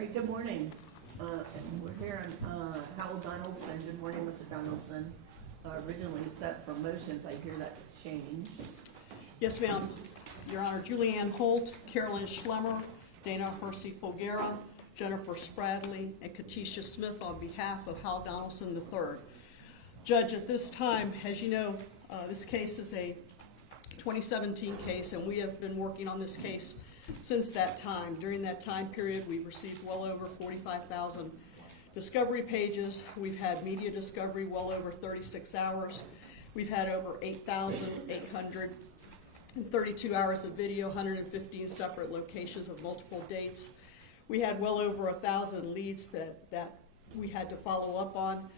right, good morning. And we're here on Howell Donaldson. Good morning, Mr. Donaldson. Originally set for motions, I hear that's changed. Yes, ma'am. Your Honor, Julianne Holt, Carolyn Schlemmer, Dana Hersey Folgera, Jennifer Spradley, and Katisha Smith on behalf of Hal Donaldson III. Judge, at this time, as you know, this case is a 2017 case, and we have been working on this case since that time. During that time period, we've received well over 45,000 discovery pages. We've had media discovery well over 36 hours. We've had over 8,832 hours of video, 115 separate locations of multiple dates. We had well over 1,000 leads that we had to follow up on.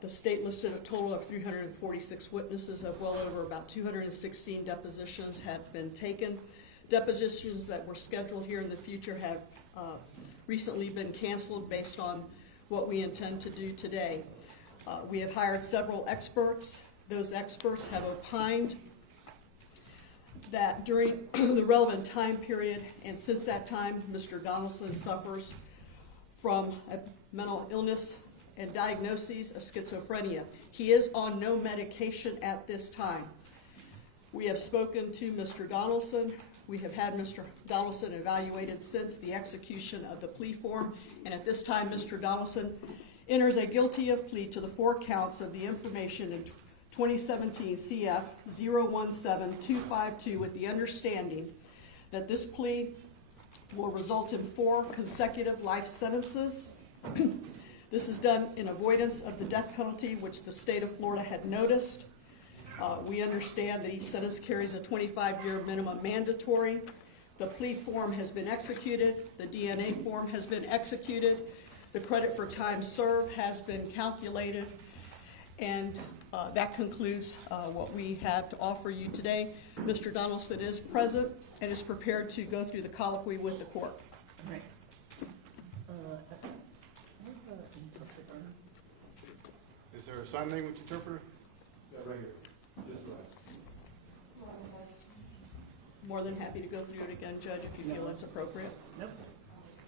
The state listed a total of 346 witnesses, of well over about 216 depositions have been taken. Depositions that were scheduled here in the future have recently been canceled based on what we intend to do today. We have hired several experts. Those experts have opined that during the relevant time period, and since that time, Mr. Donaldson suffers from a mental illness and diagnoses of schizophrenia. He is on no medication at this time. We have spoken to Mr. Donaldson. We have had Mr. Donaldson evaluated since the execution of the plea form, and at this time, Mr. Donaldson enters a guilty of plea to the 4 counts of the information in 2017 CF 017252 with the understanding that this plea will result in 4 consecutive life sentences. This is done in avoidance of the death penalty, which the state of Florida had noticed. We understand that each sentence carries a 25-year minimum mandatory. The plea form has been executed. The DNA form has been executed. The credit for time served has been calculated. And that concludes what we have to offer you today. Mr. Donaldson is present and is prepared to go through the colloquy with the court. All right. Where's the interpreter? Is there a sign language interpreter? Yeah, right here. Just right. More than happy to go through it again, Judge, if you feel it's appropriate. Nope.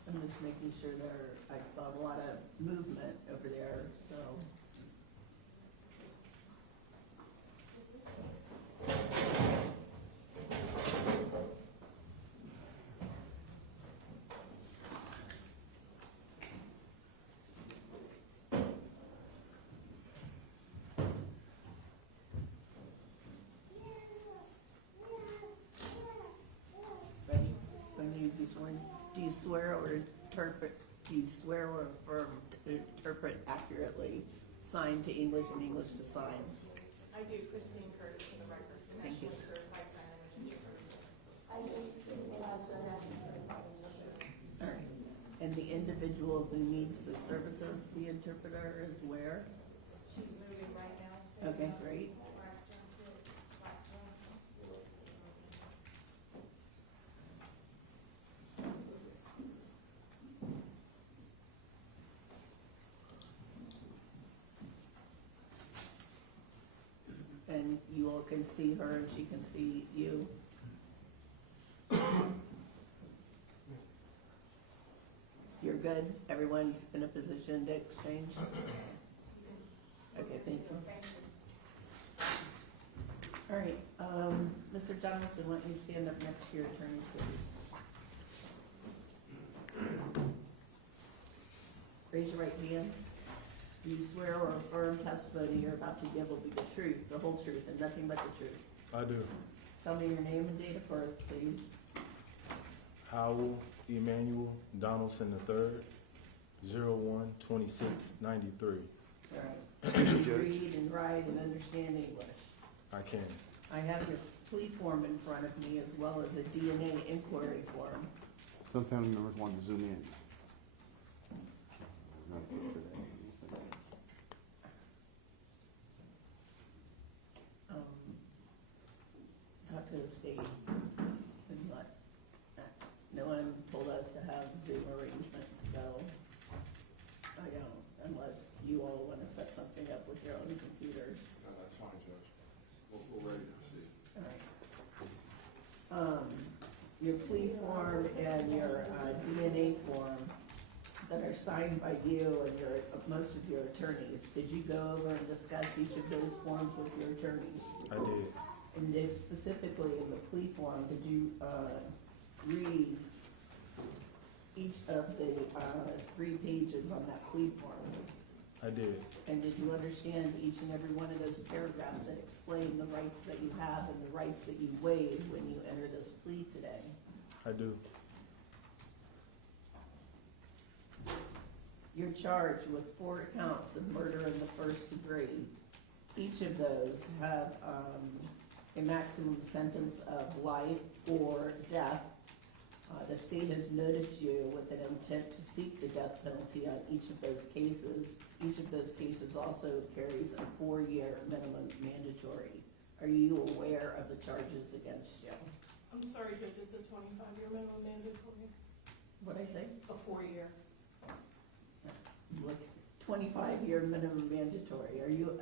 I'm just making sure I saw a lot of movement over there, so. Ready? When you be sworn, do you swear or affirm to interpret accurately, sign to English and English to sign? I do, Christine Curtis for the record, the Thank you. National Certified Sign Language Interpreter. All right. And the individual who needs the service of the interpreter is where? She's moving right now. so Okay, great. And you all can see her and she can see you. You're good? Everyone's in a position to exchange? Okay, thank you. All right, Mr. Donaldson, why don't you stand up next to your attorney, please? Raise your right hand. Do you swear or affirm testimony you're about to give will be the truth, the whole truth, and nothing but the truth? I do. Tell me your name and date of birth, please. Howell Emmanuel Donaldson III, 01/26/93. All right. Can you read and write and understand English? I can. I have your plea form in front of me as well as a DNA inquiry form. Some family members want to zoom in. Talk to the state and let, no one told us to have Zoom arrangements, so I don't, unless you all want to set something up with your own computers. No, that's fine, Judge. We're ready to proceed. All right. Your plea form and your DNA form that are signed by you and most of your attorneys, did you go over and discuss each of those forms with your attorneys? I did. And did specifically in the plea form, did you, read each of the, 3 pages on that plea form? I did. And did you understand each and every one of those paragraphs that explain the rights that you have and the rights that you waive when you enter this plea today? I do. You're charged with 4 counts of murder in the first degree. Each of those have a maximum sentence of life or death. The state has noticed you with an intent to seek the death penalty on each of those cases. Each of those cases also carries a 4-year minimum mandatory. Are you aware of the charges against you? I'm sorry, Judge, it's a 25-year minimum mandatory, What'd I say? a 4-year. Look, 25-year minimum mandatory. Are you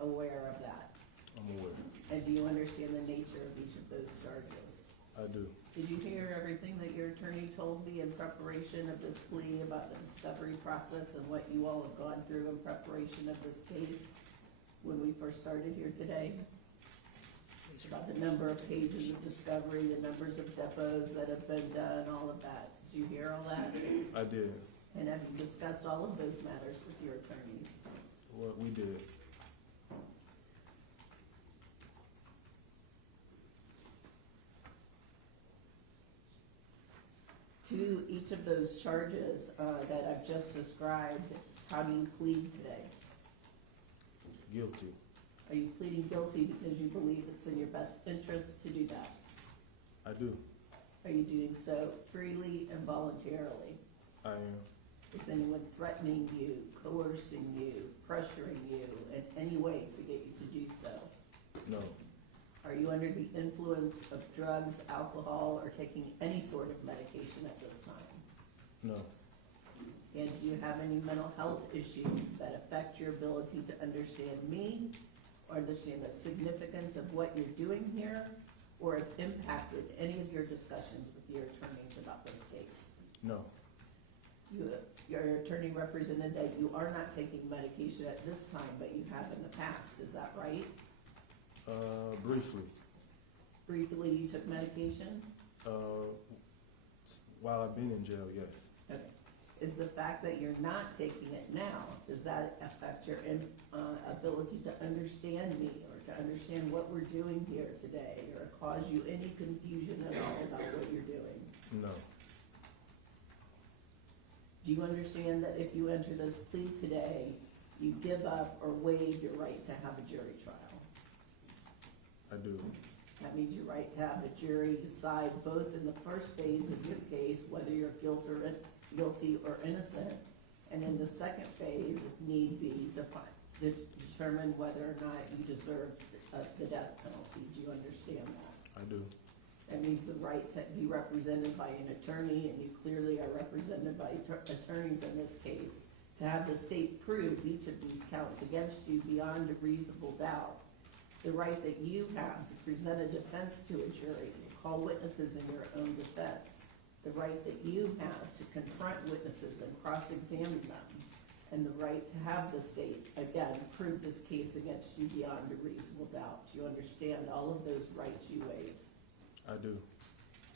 aware of that? I'm aware. And do you understand the nature of each of those charges? I do. Did you hear everything that your attorney told me in preparation of this plea about the discovery process and what you all have gone through in preparation of this case when we first started here today? About the number of pages of discovery, the numbers of depots that have been done, all of that. Did you hear all that? I did. And have you discussed all of those matters with your attorneys? Well, we did. To each of those charges that I've just described, how do you plead today? Guilty. Are you pleading guilty because you believe it's in your best interest to do that? I do. Are you doing so freely and voluntarily? I am. Is anyone threatening you, coercing you, pressuring you in any way to get you to do so? No. Are you under the influence of drugs, alcohol, or taking any sort of medication at this time? No. And do you have any mental health issues that affect your ability to understand me, or understand the significance of what you're doing here, or have impacted any of your discussions with your attorneys about this case? No. Your attorney represented that you are not taking medication at this time, but you have in the past, is that right? Briefly. Briefly, you took medication? While I've been in jail, yes. Okay. Is the fact that you're not taking it now, does that affect your ability to understand me, or to understand what we're doing here today, or cause you any confusion at all about what you're doing? No. Do you understand that if you enter this plea today, you give up or waive your right to have a jury trial? I do. That means your right to have a jury decide both in the first phase of your case whether you're guilty or innocent, and in the second phase, if need be, to determine whether or not you deserve the death penalty. Do you understand that? I do. That means the right to be represented by an attorney, and you clearly are represented by attorneys in this case, to have the state prove each of these counts against you beyond a reasonable doubt. The right that you have to present a defense to a jury, to call witnesses in your own defense. The right that you have to confront witnesses and cross-examine them. And the right to have the state, again, prove this case against you beyond a reasonable doubt. Do you understand all of those rights you waive? I do.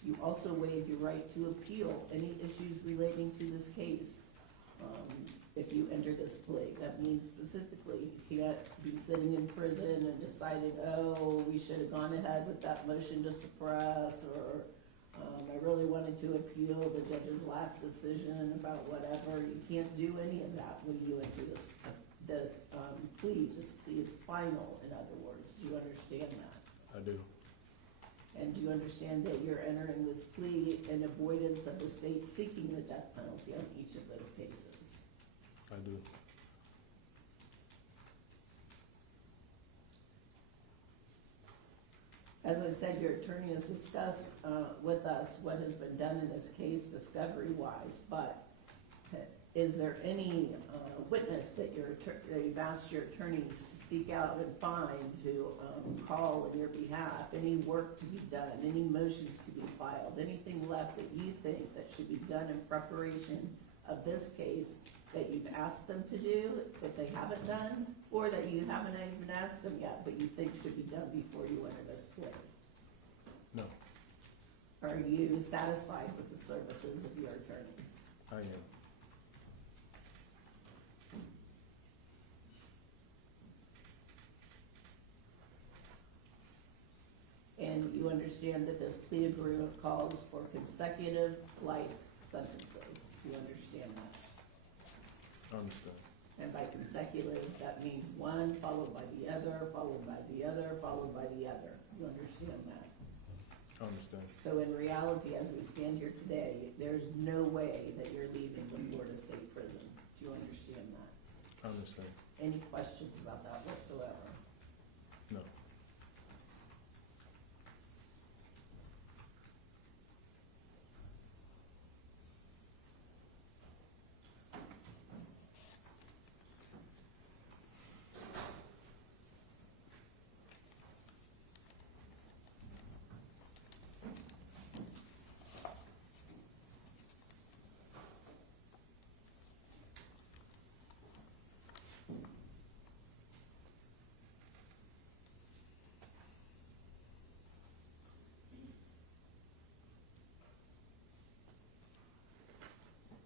You also waive your right to appeal any issues relating to this case. If you enter this plea, that means specifically you can't be sitting in prison and deciding, oh, we should have gone ahead with that motion to suppress, or I really wanted to appeal the judge's last decision about whatever. You can't do any of that when you enter this plea. This plea is final, in other words. Do you understand that? I do. And do you understand that you're entering this plea in avoidance of the state seeking the death penalty on each of those cases? I do. As I said, your attorney has discussed with us what has been done in this case discovery-wise, but is there any witness that you've asked your attorneys to seek out and find to call on your behalf? Any work to be done, any motions to be filed, anything left that you think that should be done in preparation of this case that you've asked them to do that they haven't done, or that you haven't even asked them yet, but you think should be done before you enter this plea? No, Are you satisfied with the services of your attorneys? I am. And you understand that this plea agreement calls for consecutive life sentences. Do you understand that? I understand. And by consecutive, that means one followed by the other, followed by the other, followed by the other. You understand that? I understand. So in reality, as we stand here today, there's no way that you're leaving the Florida State Prison. Do you understand that? I understand. Any questions about that whatsoever? No.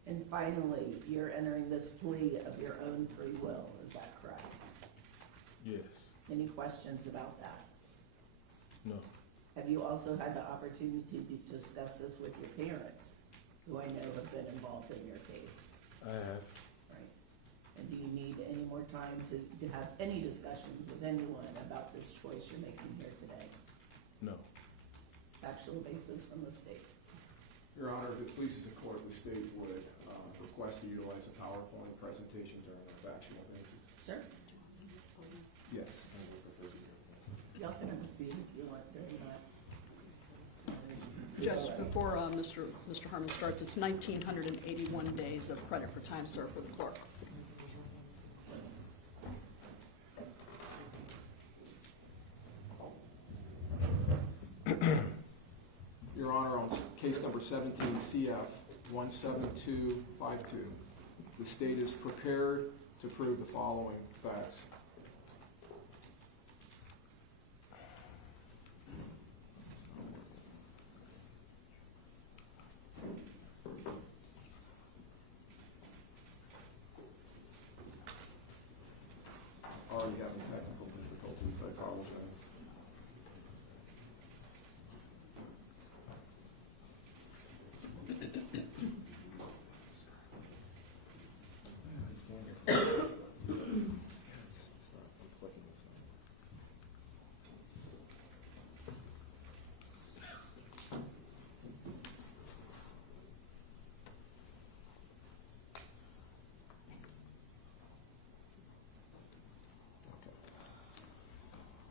And finally, you're entering this plea of your own free will, is that correct? Yes. Any questions about that? No. Have you also had the opportunity to discuss this with your parents, who I know have been involved in your case? I have. Right. And do you need any more time to have any discussions with anyone about this choice you're making here today? No. Factual basis from the state. Your Honor, if it pleases the court, the state would request to utilize a PowerPoint presentation during our factual basis. Sure. Yes, I would prefer to do it. Y'all can have a seat if you want during that. Judge, before Mr. Harmon starts, it's 1,981 days of credit for time served for the clerk. Your Honor, on case number 17 CF 17252, the state is prepared to prove the following facts. Already having technical difficulties, I apologize.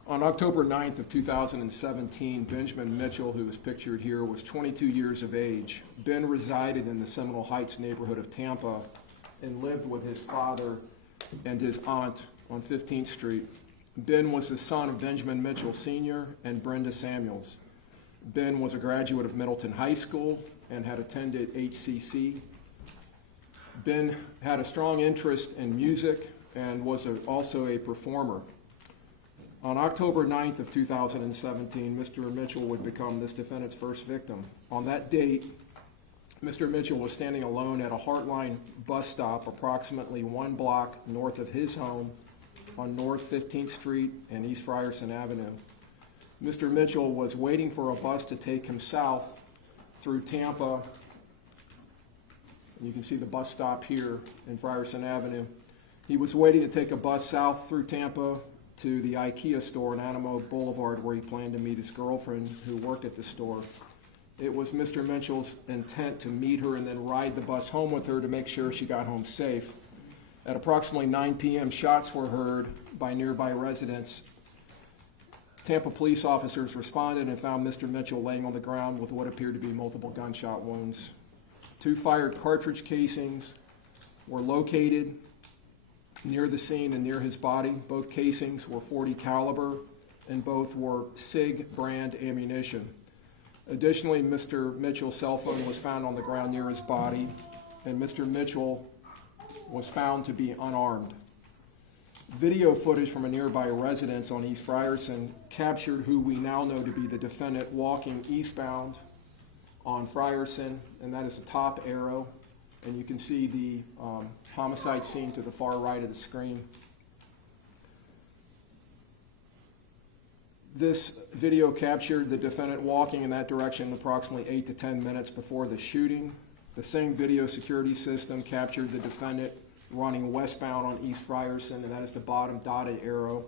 On October 9th of 2017, Benjamin Mitchell, who is pictured here, was 22 years of age. Ben resided in the Seminole Heights neighborhood of Tampa and lived with his father and his aunt on 15th Street. Ben was the son of Benjamin Mitchell Sr. and Brenda Samuels. Ben was a graduate of Middleton High School and had attended HCC. Ben had a strong interest in music and was also a performer. On October 9th of 2017, Mr. Mitchell would become this defendant's first victim. On that date, Mr. Mitchell was standing alone at a Heartline bus stop approximately 1 block north of his home on North 15th Street and East Frierson Avenue. Mr. Mitchell was waiting for a bus to take him south through Tampa. You can see the bus stop here in Frierson Avenue. He was waiting to take a bus south through Tampa to the IKEA store on Animo Boulevard, where he planned to meet his girlfriend who worked at the store. It was Mr. Mitchell's intent to meet her and then ride the bus home with her to make sure she got home safe. At approximately 9 p.m., shots were heard by nearby residents. Tampa police officers responded and found Mr. Mitchell laying on the ground with what appeared to be multiple gunshot wounds. 2 fired cartridge casings were located near the scene and near his body. Both casings were .40 caliber and both were SIG brand ammunition. Additionally, Mr. Mitchell's cell phone was found on the ground near his body. and Mr. Mitchell was found to be unarmed. Video footage from a nearby residence on East Frierson captured who we now know to be the defendant walking eastbound on Frierson, and that is the top arrow. And you can see the homicide scene to the far right of the screen. This video captured the defendant walking in that direction approximately 8 to 10 minutes before the shooting. The same video security system captured the defendant running westbound on East Frierson, and that is the bottom dotted arrow,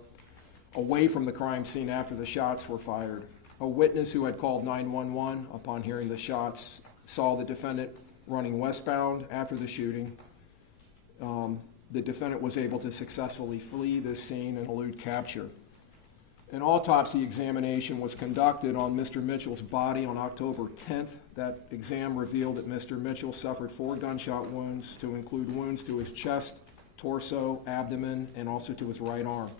away from the crime scene after the shots were fired. A witness who had called 911 upon hearing the shots saw the defendant running westbound after the shooting. The defendant was able to successfully flee this scene and elude capture. An autopsy examination was conducted on Mr. Mitchell's body on October 10th. That exam revealed that Mr. Mitchell suffered 4 gunshot wounds, to include wounds to his chest, torso, abdomen, and also to his right arm.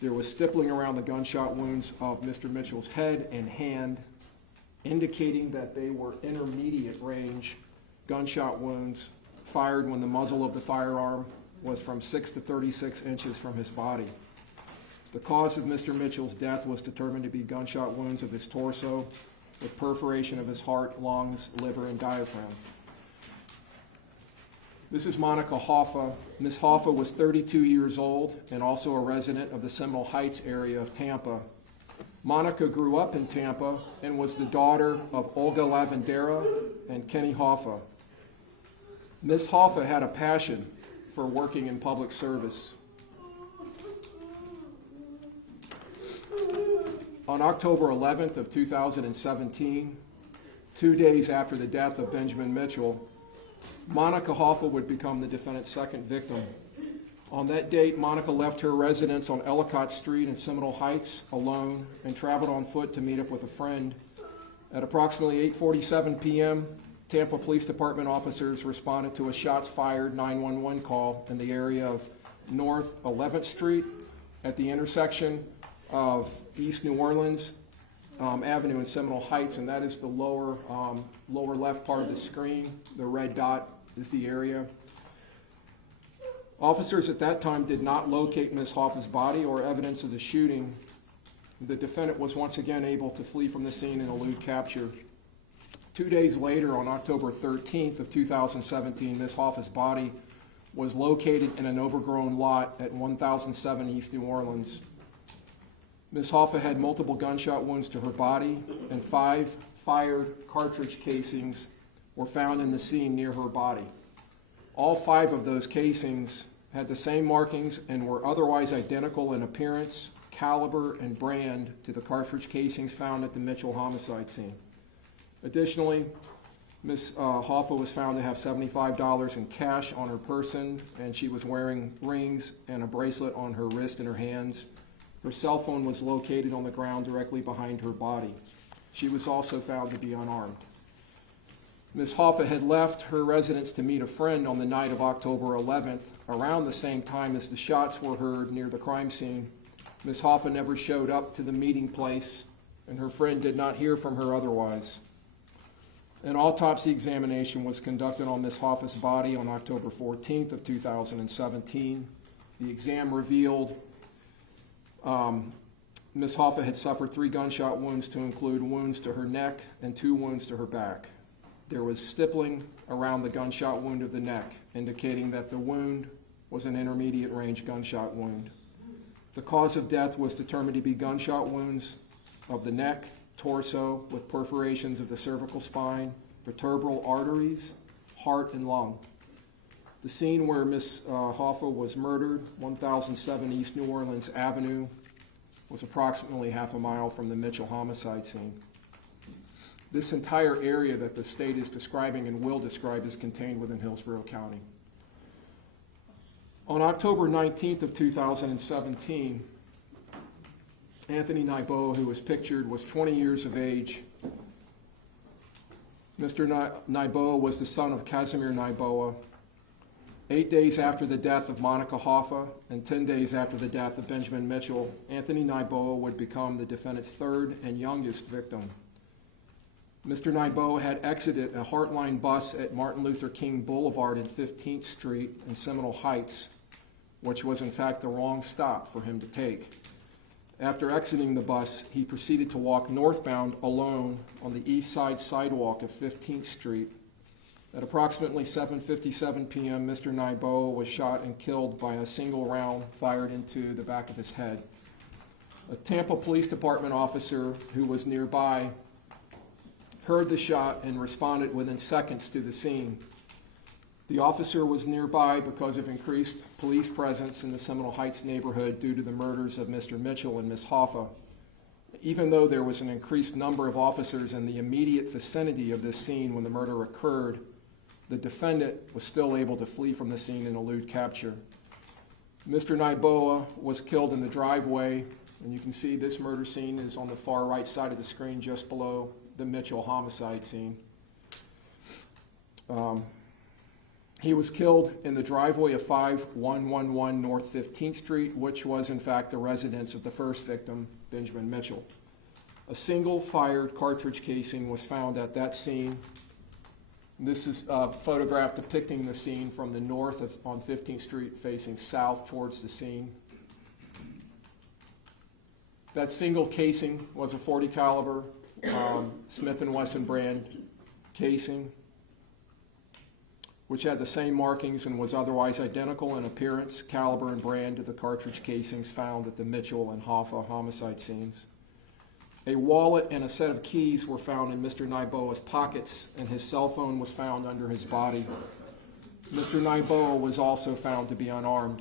There was stippling around the gunshot wounds of Mr. Mitchell's head and hand, indicating that they were intermediate range gunshot wounds fired when the muzzle of the firearm was from 6 to 36 inches from his body. The cause of Mr. Mitchell's death was determined to be gunshot wounds of his torso with perforation of his heart, lungs, liver, and diaphragm. This is Monica Hoffa. Ms. Hoffa was 32 years old and also a resident of the Seminole Heights area of Tampa. Monica grew up in Tampa and was the daughter of Olga Lavandera and Kenny Hoffa. Ms. Hoffa had a passion for working in public service. On October 11th of 2017, 2 days after the death of Benjamin Mitchell, Monica Hoffa would become the defendant's second victim. On that date, Monica left her residence on Ellicott Street in Seminole Heights alone and traveled on foot to meet up with a friend. At approximately 8:47 p.m., Tampa Police Department officers responded to a shots fired 911 call in the area of North 11th Street at the intersection of East New Orleans Avenue in Seminole Heights, and that is the lower left part of the screen. The red dot is the area. Officers at that time did not locate Ms. Hoffa's body or evidence of the shooting. The defendant was once again able to flee from the scene and elude capture. 2 days later, on October 13th of 2017, Ms. Hoffa's body was located in an overgrown lot at 1007 East New Orleans. Ms. Hoffa had multiple gunshot wounds to her body, and 5 fired cartridge casings were found in the scene near her body. All 5 of those casings had the same markings and were otherwise identical in appearance, caliber, and brand to the cartridge casings found at the Mitchell homicide scene. Additionally, Ms. Hoffa was found to have $75 in cash on her person, and she was wearing rings and a bracelet on her wrist and her hands. Her cell phone was located on the ground directly behind her body. She was also found to be unarmed. Ms. Hoffa had left her residence to meet a friend on the night of October 11th, around the same time as the shots were heard near the crime scene. Ms. Hoffa never showed up to the meeting place, and her friend did not hear from her otherwise. An autopsy examination was conducted on Ms. Hoffa's body on October 14th of 2017. The exam revealed Ms. Hoffa had suffered 3 gunshot wounds, to include wounds to her neck and 2 wounds to her back. There was stippling around the gunshot wound of the neck, indicating that the wound was an intermediate range gunshot wound. The cause of death was determined to be gunshot wounds of the neck, torso, with perforations of the cervical spine, vertebral arteries, heart, and lung. The scene where Ms. Hoffa was murdered, 1007 East New Orleans Avenue, was approximately half a mile from the Mitchell homicide scene. This entire area that the state is describing and will describe is contained within Hillsborough County. On October 19th of 2017, Anthony Nyboa, who was pictured, was 20 years of age. Mr. Nyboa was the son of Casimir Nyboa. 8 days after the death of Monica Hoffa and 10 days after the death of Benjamin Mitchell, Anthony Nyboa would become the defendant's 3rd and youngest victim. Mr. Nyboa had exited a Heartline bus at Martin Luther King Boulevard and 15th Street in Seminole Heights, which was in fact the wrong stop for him to take. After exiting the bus, he proceeded to walk northbound alone on the east side sidewalk of 15th Street. At approximately 7:57 p.m., Mr. Nyboa was shot and killed by a single round fired into the back of his head. A Tampa Police Department officer who was nearby heard the shot and responded within seconds to the scene. The officer was nearby because of increased police presence in the Seminole Heights neighborhood due to the murders of Mr. Mitchell and Ms. Hoffa. Even though there was an increased number of officers in the immediate vicinity of this scene when the murder occurred, the defendant was still able to flee from the scene and elude capture. Mr. Nyboa was killed in the driveway, and you can see this murder scene is on the far right side of the screen just below the Mitchell homicide scene. He was killed in the driveway of 5111 North 15th Street, which was in fact the residence of the first victim, Benjamin Mitchell. A single fired cartridge casing was found at that scene. This is a photograph depicting the scene from the north on 15th Street facing south towards the scene. That single casing was a .40 caliber Smith & Wesson brand casing, which had the same markings and was otherwise identical in appearance, caliber, and brand to the cartridge casings found at the Mitchell and Hoffa homicide scenes. A wallet and a set of keys were found in Mr. Nyboa's pockets, and his cell phone was found under his body. Mr. Nyboa was also found to be unarmed.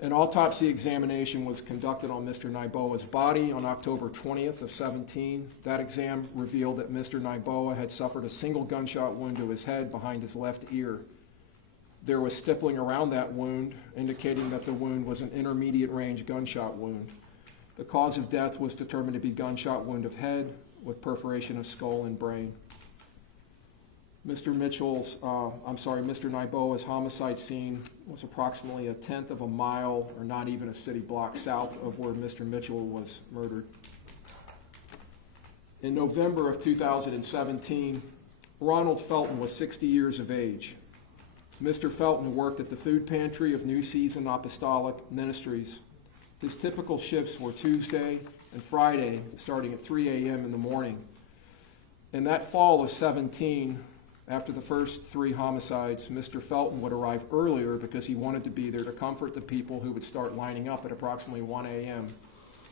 An autopsy examination was conducted on Mr. Nyboa's body on October 20th of 17. That exam revealed that Mr. Nyboa had suffered a single gunshot wound to his head behind his left ear. There was stippling around that wound, indicating that the wound was an intermediate range gunshot wound. The cause of death was determined to be gunshot wound of head with perforation of skull and brain. Mr. Nyboa's homicide scene was approximately 1/10 of a mile, or not even a city block, south of where Mr. Mitchell was murdered. In November of 2017, Ronald Felton was 60 years of age. Mr. Felton worked at the food pantry of New Season Apostolic Ministries. His typical shifts were Tuesday and Friday, starting at 3 a.m. in the morning. In that fall of 17, after the first 3 homicides, Mr. Felton would arrive earlier because he wanted to be there to comfort the people who would start lining up at approximately 1 a.m.,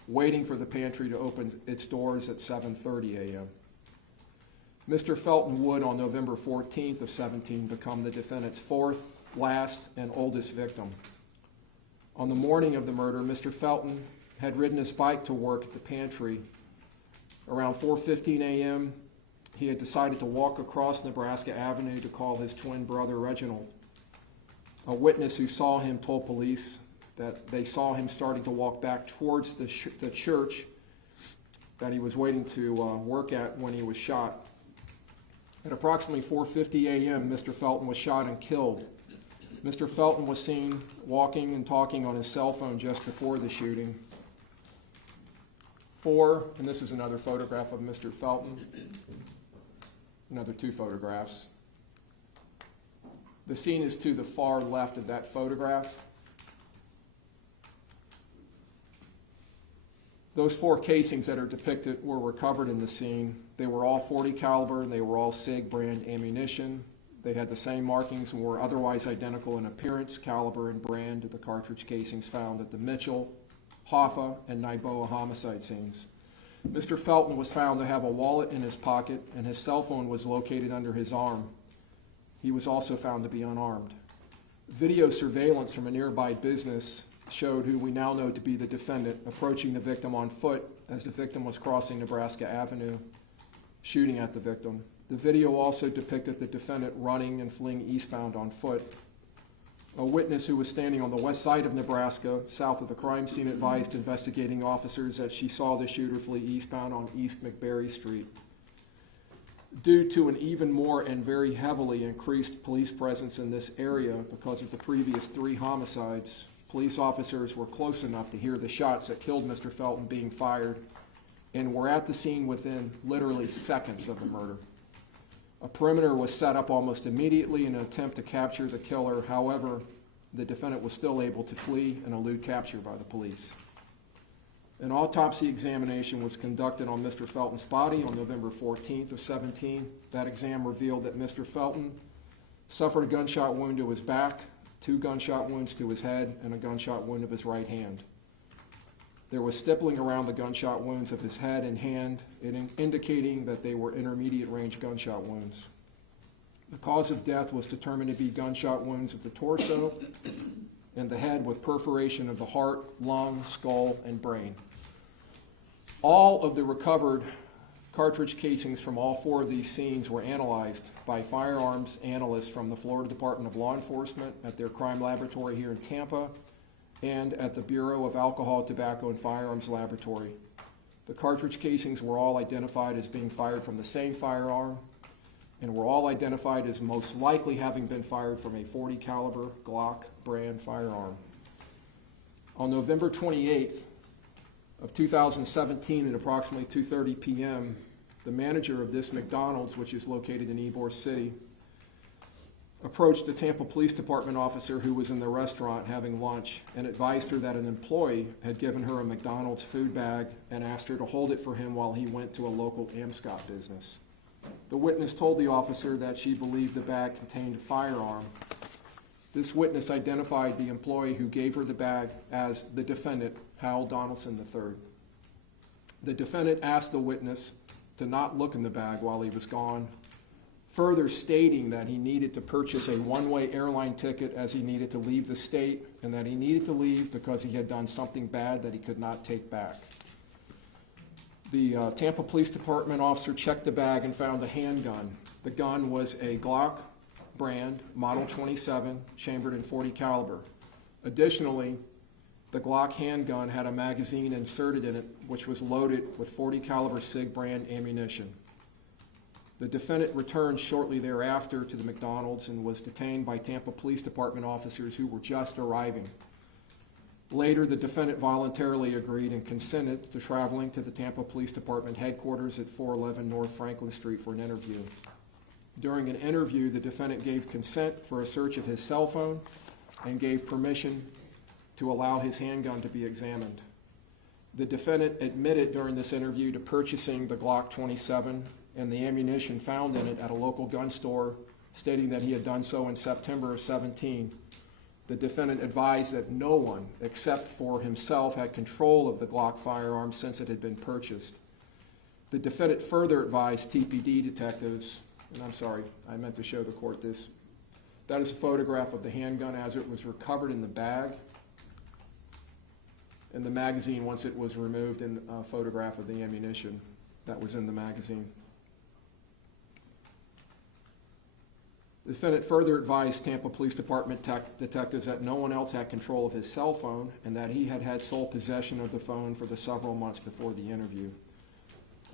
waiting for the pantry to open its doors at 7:30 a.m. Mr. Felton would, on November 14th of 17, become the defendant's 4th, last, and oldest victim. On the morning of the murder, Mr. Felton had ridden his bike to work at the pantry. Around 4:15 a.m., he had decided to walk across Nebraska Avenue to call his twin brother, Reginald. A witness who saw him told police that they saw him starting to walk back towards the church that he was waiting to work at when he was shot. At approximately 4:50 a.m., Mr. Felton was shot and killed. Mr. Felton was seen walking and talking on his cell phone just before the shooting. And this is another photograph of Mr. Felton. Another 2 photographs. The scene is to the far left of that photograph. Those 4 casings that are depicted were recovered in the scene. They were all .40 caliber, and they were all SIG brand ammunition. They had the same markings and were otherwise identical in appearance, caliber, and brand to the cartridge casings found at the Mitchell, Hoffa, and Nyboa homicide scenes. Mr. Felton was found to have a wallet in his pocket, and his cell phone was located under his arm. He was also found to be unarmed. Video surveillance from a nearby business showed who we now know to be the defendant approaching the victim on foot as the victim was crossing Nebraska Avenue, shooting at the victim. The video also depicted the defendant running and fleeing eastbound on foot. A witness who was standing on the west side of Nebraska, south of the crime scene, advised investigating officers that she saw the shooter flee eastbound on East McBerry Street. Due to an even more and very heavily increased police presence in this area because of the previous 3 homicides, police officers were close enough to hear the shots that killed Mr. Felton being fired and were at the scene within literally seconds of the murder. A perimeter was set up almost immediately in an attempt to capture the killer. However, the defendant was still able to flee and elude capture by the police. An autopsy examination was conducted on Mr. Felton's body on November 14th of 17. That exam revealed that Mr. Felton suffered a gunshot wound to his back, 2 gunshot wounds to his head, and a gunshot wound of his right hand. There was stippling around the gunshot wounds of his head and hand, indicating that they were intermediate range gunshot wounds. The cause of death was determined to be gunshot wounds of the torso and the head with perforation of the heart, lung, skull, and brain. All of the recovered cartridge casings from all 4 of these scenes were analyzed by firearms analysts from the Florida Department of Law Enforcement at their crime laboratory here in Tampa and at the Bureau of Alcohol, Tobacco, and Firearms Laboratory. The cartridge casings were all identified as being fired from the same firearm and were all identified as most likely having been fired from a .40 caliber Glock brand firearm. On November 28th of 2017 at approximately 2:30 p.m., the manager of this McDonald's, which is located in Ybor City, approached the Tampa Police Department officer who was in the restaurant having lunch and advised her that an employee had given her a McDonald's food bag and asked her to hold it for him while he went to a local Amscot business. The witness told the officer that she believed the bag contained a firearm. This witness identified the employee who gave her the bag as the defendant, Hal Donaldson III. The defendant asked the witness to not look in the bag while he was gone, further stating that he needed to purchase a one-way airline ticket as he needed to leave the state and that he needed to leave because he had done something bad that he could not take back. The Tampa Police Department officer checked the bag and found a handgun. The gun was a Glock brand, Model 27, chambered in .40 caliber. Additionally, the Glock handgun had a magazine inserted in it, which was loaded with .40 caliber SIG brand ammunition. The defendant returned shortly thereafter to the McDonald's and was detained by Tampa Police Department officers who were just arriving. Later, the defendant voluntarily agreed and consented to traveling to the Tampa Police Department headquarters at 411 North Franklin Street for an interview. During an interview, the defendant gave consent for a search of his cell phone and gave permission to allow his handgun to be examined. The defendant admitted during this interview to purchasing the Glock 27 and the ammunition found in it at a local gun store, stating that he had done so in September of 17. The defendant advised that no one except for himself had control of the Glock firearm since it had been purchased. The defendant further advised TPD detectives, and I'm sorry, I meant to show the court this. That is a photograph of the handgun as it was recovered in the bag, and the magazine once it was removed, and a photograph of the ammunition that was in the magazine. The defendant further advised Tampa Police Department detectives that no one else had control of his cell phone and that he had had sole possession of the phone for the several months before the interview.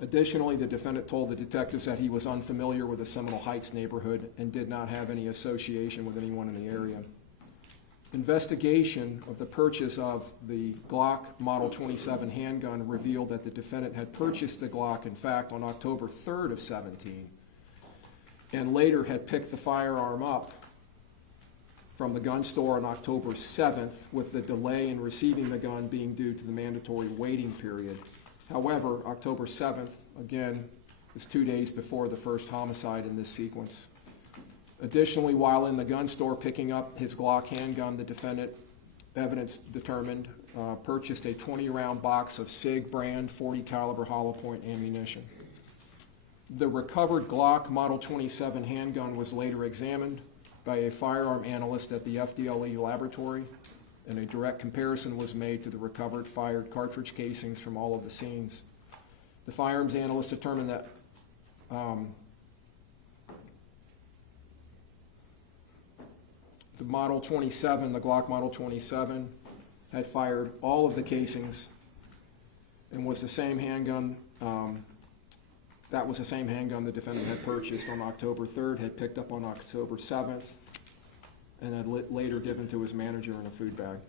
Additionally, the defendant told the detectives that he was unfamiliar with the Seminole Heights neighborhood and did not have any association with anyone in the area. Investigation of the purchase of the Glock Model 27 handgun revealed that the defendant had purchased the Glock, in fact, on October 3rd of 17, and later had picked the firearm up from the gun store on October 7th, with the delay in receiving the gun being due to the mandatory waiting period. However, October 7th, again, is 2 days before the first homicide in this sequence. Additionally, while in the gun store picking up his Glock handgun, the defendant, evidence determined, purchased a 20-round box of SIG brand .40 caliber hollow point ammunition. The recovered Glock Model 27 handgun was later examined by a firearm analyst at the FDLE laboratory, and a direct comparison was made to the recovered fired cartridge casings from all of the scenes. The firearms analyst determined that the Model 27, the Glock Model 27, had fired all of the casings and was the same handgun. That was the same handgun the defendant had purchased on October 3rd, had picked up on October 7th, and had later given to his manager in a food bag.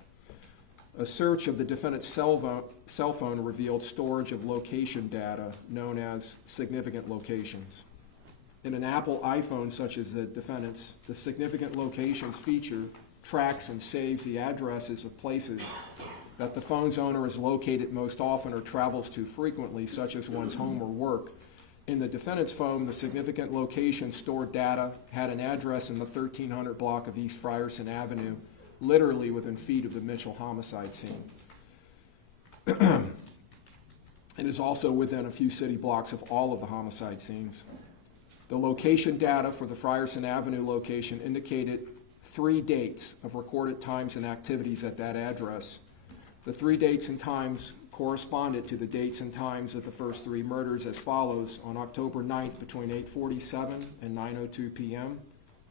A search of the defendant's cell phone revealed storage of location data known as significant locations. In an Apple iPhone such as the defendant's, the significant locations feature tracks and saves the addresses of places that the phone's owner is located most often or travels to frequently, such as one's home or work. In the defendant's phone, the significant location stored data had an address in the 1300 block of East Frierson Avenue, literally within feet of the Mitchell homicide scene. It is also within a few city blocks of all of the homicide scenes. The location data for the Frierson Avenue location indicated 3 dates of recorded times and activities at that address. The 3 dates and times corresponded to the dates and times of the first 3 murders as follows: on October 9th between 8:47 and 9:02 p.m.,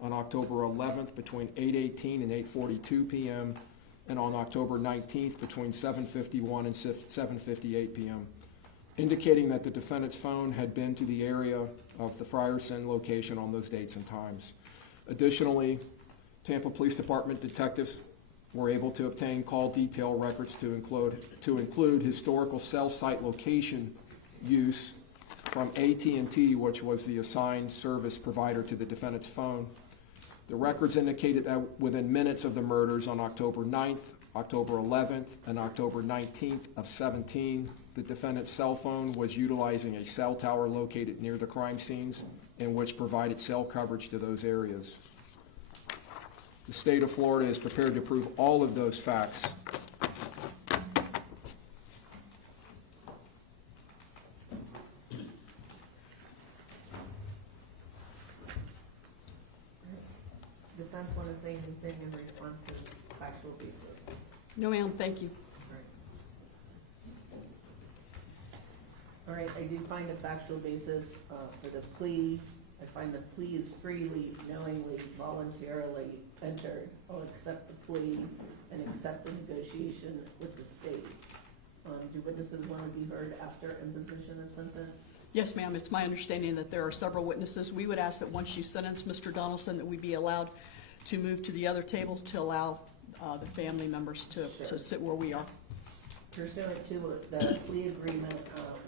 on October 11th between 8:18 and 8:42 p.m., and on October 19th between 7:51 and 7:58 p.m., indicating that the defendant's phone had been to the area of the Frierson location on those dates and times. Additionally, Tampa Police Department detectives were able to obtain call detail records to include historical cell site location use from AT&T, which was the assigned service provider to the defendant's phone. The records indicated that within minutes of the murders on October 9th, October 11th, and October 19th of 17, the defendant's cell phone was utilizing a cell tower located near the crime scenes, and which provided cell coverage to those areas. The state of Florida is prepared to prove all of those facts. Defense want to say anything in response to this factual basis? No, ma'am, thank you. All right, I do find a factual basis for the plea. I find the plea is freely, knowingly, voluntarily entered. I'll accept the plea and accept the negotiation with the state. Do witnesses want to be heard after imposition of sentence? Yes, ma'am, it's my understanding that there are several witnesses. We would ask that once you sentence Mr. Donaldson, that we be allowed to move to the other table to allow the family members to sit where we are. Pursuant to the plea agreement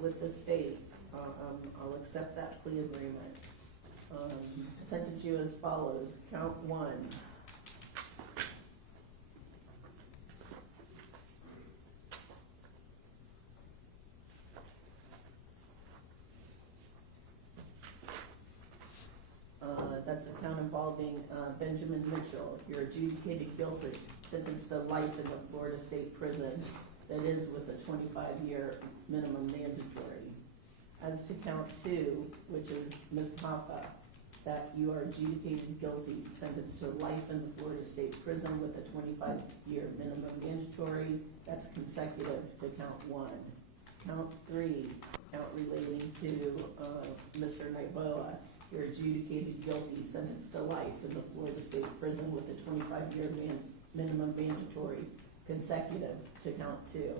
with the state, I'll accept that plea agreement. Sentence you as follows. Count 1. That's the count involving Benjamin Mitchell. You're adjudicated guilty, sentenced to life in the Florida State Prison. That is with a 25-year minimum mandatory. As to count 2, which is Ms. Hoffa, that you are adjudicated guilty, sentenced to life in the Florida State Prison with a 25-year minimum mandatory. That's consecutive to count 1. Count 3, count relating to Mr. Naiboa. You're adjudicated guilty, sentenced to life in the Florida State Prison with a 25-year minimum mandatory, consecutive to count 2.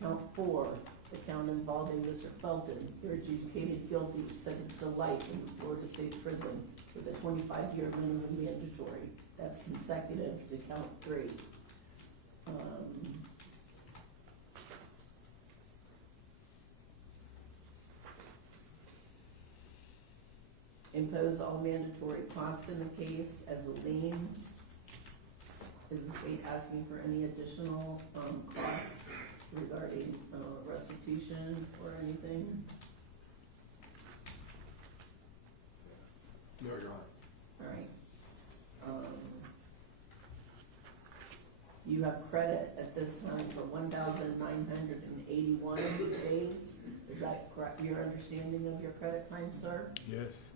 Count 4, the count involving Mr. Felton. You're adjudicated guilty, sentenced to life in the Florida State Prison with a 25-year minimum mandatory. That's consecutive to count 3. Impose all mandatory costs in the case as a lien. Is the state asking for any additional costs regarding restitution or anything? No, Your Honor. All right. You have credit at this time for 1,981 days. Is that correct? Your understanding of your credit time, sir? Yes.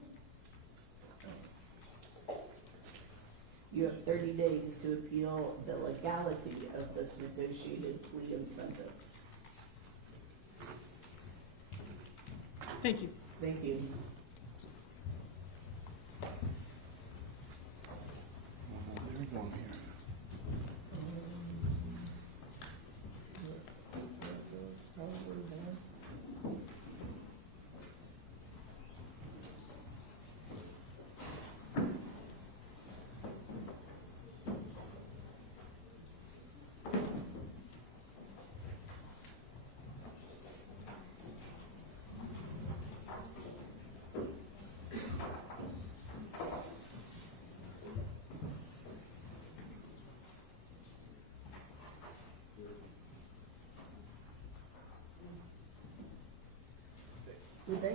You have 30 days to appeal the legality of this negotiated plea and sentence. Thank you. Thank you. There's one here.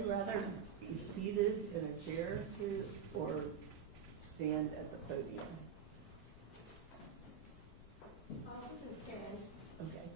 anybody rather be seated in a chair to, or stand at the podium? Okay.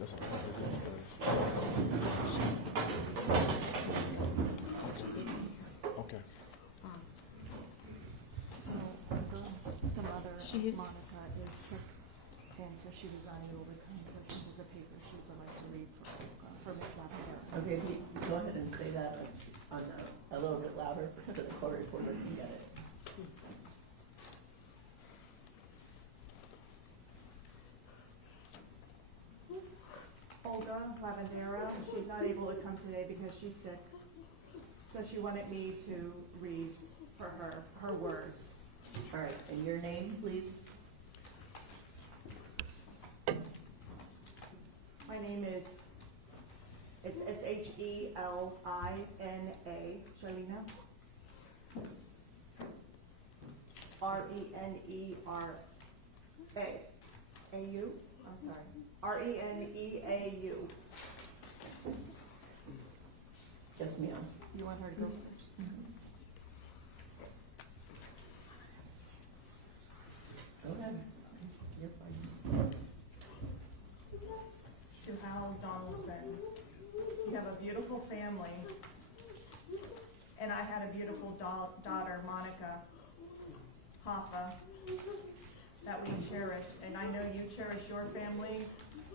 That's a public Okay. So the mother, Monica, is sick, and so she designed to overcome, so she has a paper she would like to read for Miss Lavendera. Okay, go ahead and say that a little bit louder so the court reporter can get it. Olga Lavendera, she's not able to come today because she's sick, so she wanted me to read for her words. All right, and your name, please? My name is, it's Shelina, Shelina. Renera, A-U, I'm sorry, Reneau. Yes, ma'am. You want her to go first? Go ahead. You're fine. To Hal Donaldson, you have a beautiful family, and I had a beautiful daughter, Monica Hoffa, that we cherish, and I know you cherish your family.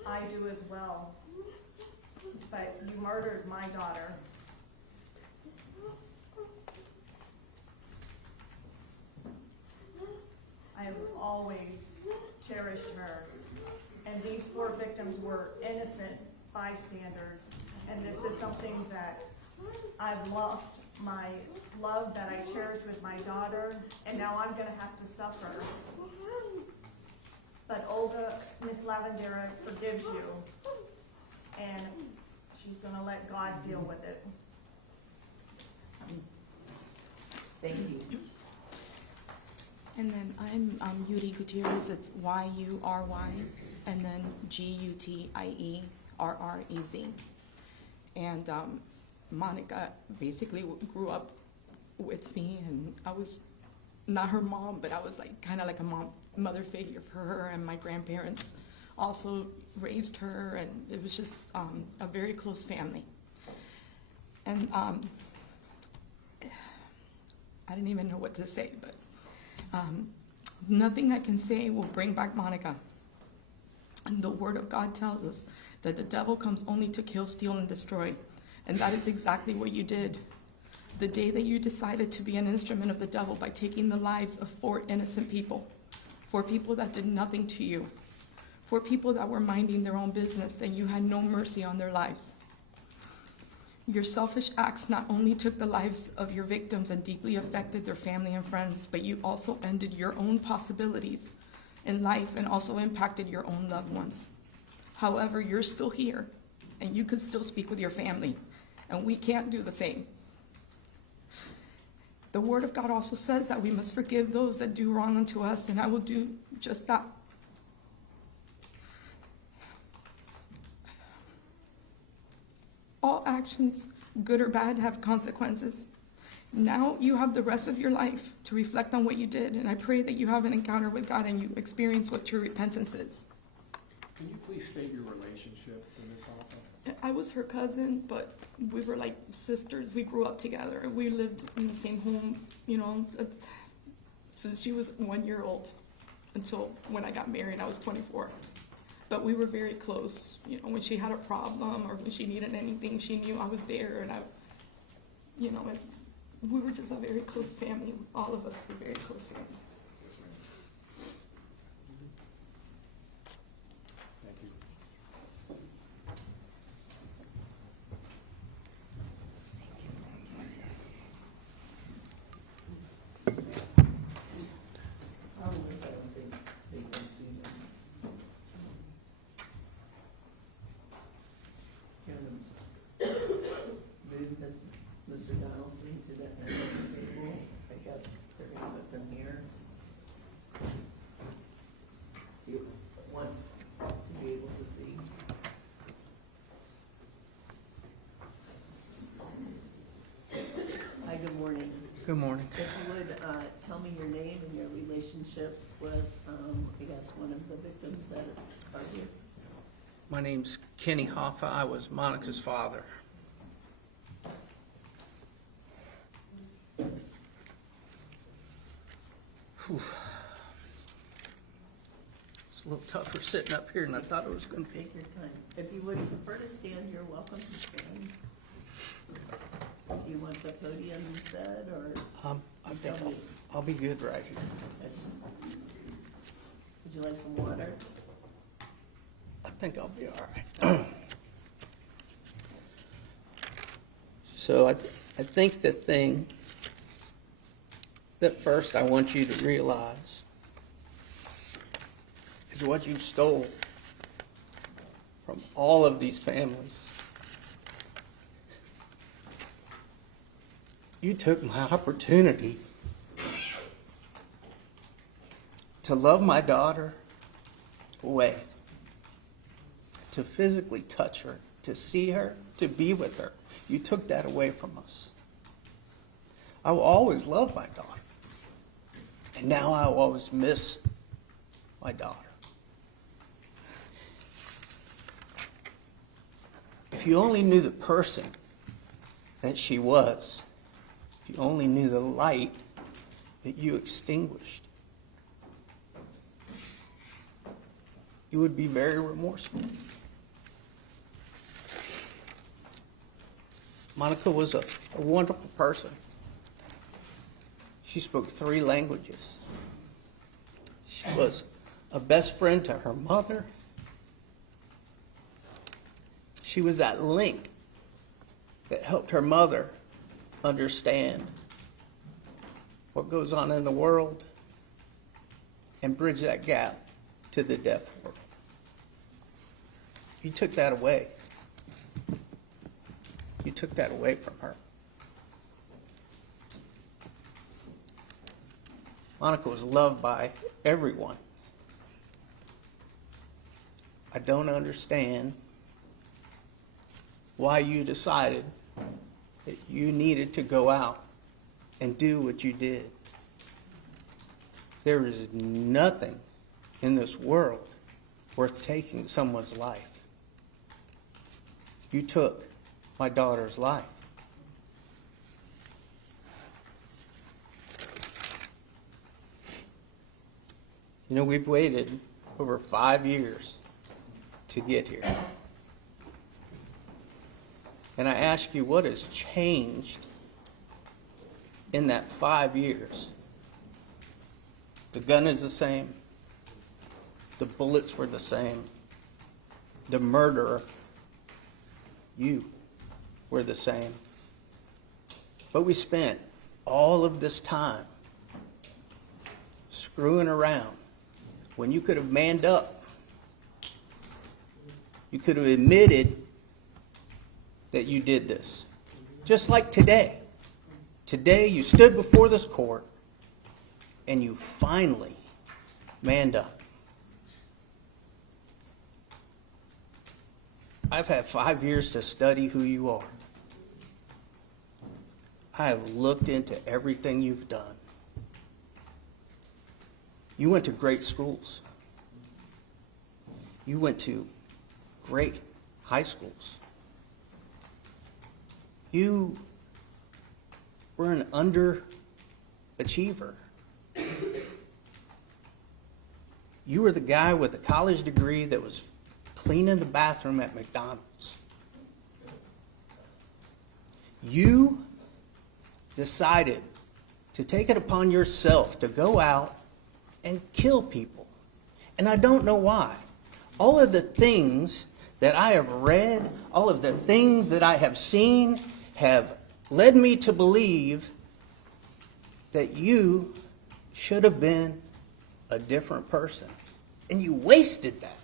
I do as well. But you murdered my daughter. I have always cherished her. And these 4 victims were innocent bystanders. And this is something that I've lost my love that I cherish with my daughter, and now I'm gonna have to suffer. But Olga, Miss Lavendera forgives you, and she's gonna let God deal with it. Thank you. And then I'm Yuri Gutierrez. It's Y-U-R-Y, and then G-U-T-I-E-R-R-E-Z. And Monica basically grew up with me, and I was not her mom, but I was like kind of like a mother figure for her, and my grandparents also raised her, and it was just a very close family. And I didn't even know what to say, but nothing I can say will bring back Monica. And the Word of God tells us that the devil comes only to kill, steal, and destroy. And that is exactly what you did. The day that you decided to be an instrument of the devil by taking the lives of 4 innocent people, 4 people that did nothing to you, 4 people that were minding their own business, and you had no mercy on their lives. Your selfish acts not only took the lives of your victims and deeply affected their family and friends, but you also ended your own possibilities in life and also impacted your own loved ones. However, you're still here, and you could still speak with your family, and we can't do the same. The Word of God also says that we must forgive those that do wrong unto us, and I will do just that. All actions, good or bad, have consequences. Now you have the rest of your life to reflect on what you did, and I pray that you have an encounter with God and you experience what true repentance is. Can you please state your relationship to Miss Hoffa? I was her cousin, but we were like sisters. We grew up together, and we lived in the same home, since she was 1 year old until when I got married. I was 24. But we were very close. When she had a problem or when she needed anything, she knew I was there, and we were just a very close family. All of us were very close family. Thank you. Good morning. If you would, tell me your name and your relationship with, I guess, one of the victims that are here. My name's Kenny Hoffa. I was Monica's father. Whew. It's a little tougher sitting up here than I thought it was going to be. Take your time. If you would prefer to stand, you're welcome to stand. Do you want the podium instead, or? I think I'll be good right here. Would you like some water? I think I'll be all right. So I think the thing that first I want you to realize is what you stole from all of these families. You took my opportunity to love my daughter away, to physically touch her, to see her, to be with her. You took that away from us. I will always love my daughter. And now I will always miss my daughter. If you only knew the person that she was, if you only knew the light that you extinguished, you would be very remorseful. Monica was a wonderful person. She spoke 3 languages. She was a best friend to her mother. She was that link that helped her mother understand what goes on in the world and bridge that gap to the deaf world. You took that away. You took that away from her. Monica was loved by everyone. I don't understand why you decided that you needed to go out and do what you did. There is nothing in this world worth taking someone's life. You took my daughter's life. You know, we've waited over 5 years to get here. And I ask you, what has changed in that 5 years? The gun is the same. The bullets were the same. The murderer, you, were the same. But we spent all of this time screwing around when you could have manned up. You could have admitted that you did this. Just like today. Today you stood before this court and you finally manned up. I've had 5 years to study who you are. I have looked into everything you've done. You went to great schools. You went to great high schools. You were an underachiever. You were the guy with a college degree that was cleaning the bathroom at McDonald's. You decided to take it upon yourself to go out and kill people. And I don't know why. All of the things that I have read, all of the things that I have seen have led me to believe that you should have been a different person. And you wasted that.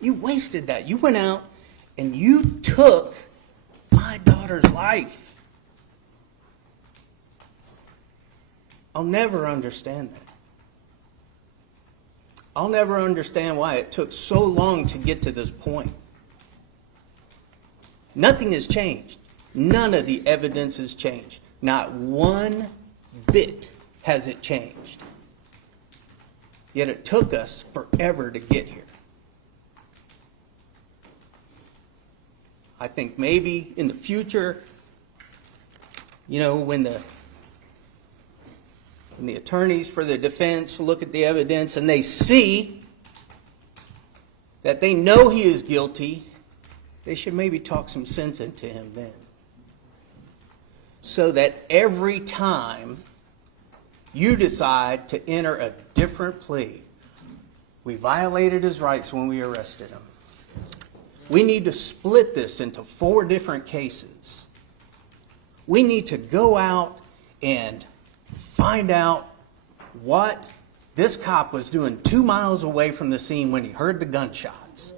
You wasted that. You went out and you took my daughter's life. I'll never understand that. I'll never understand why it took so long to get to this point. Nothing has changed. None of the evidence has changed. Not one bit has it changed. Yet it took us forever to get here. I think maybe in the future, when the attorneys for the defense look at the evidence and they see that they know he is guilty, they should maybe talk some sense into him then. So that every time you decide to enter a different plea, we violated his rights when we arrested him. We need to split this into 4 different cases. We need to go out and find out what this cop was doing 2 miles away from the scene when he heard the gunshots.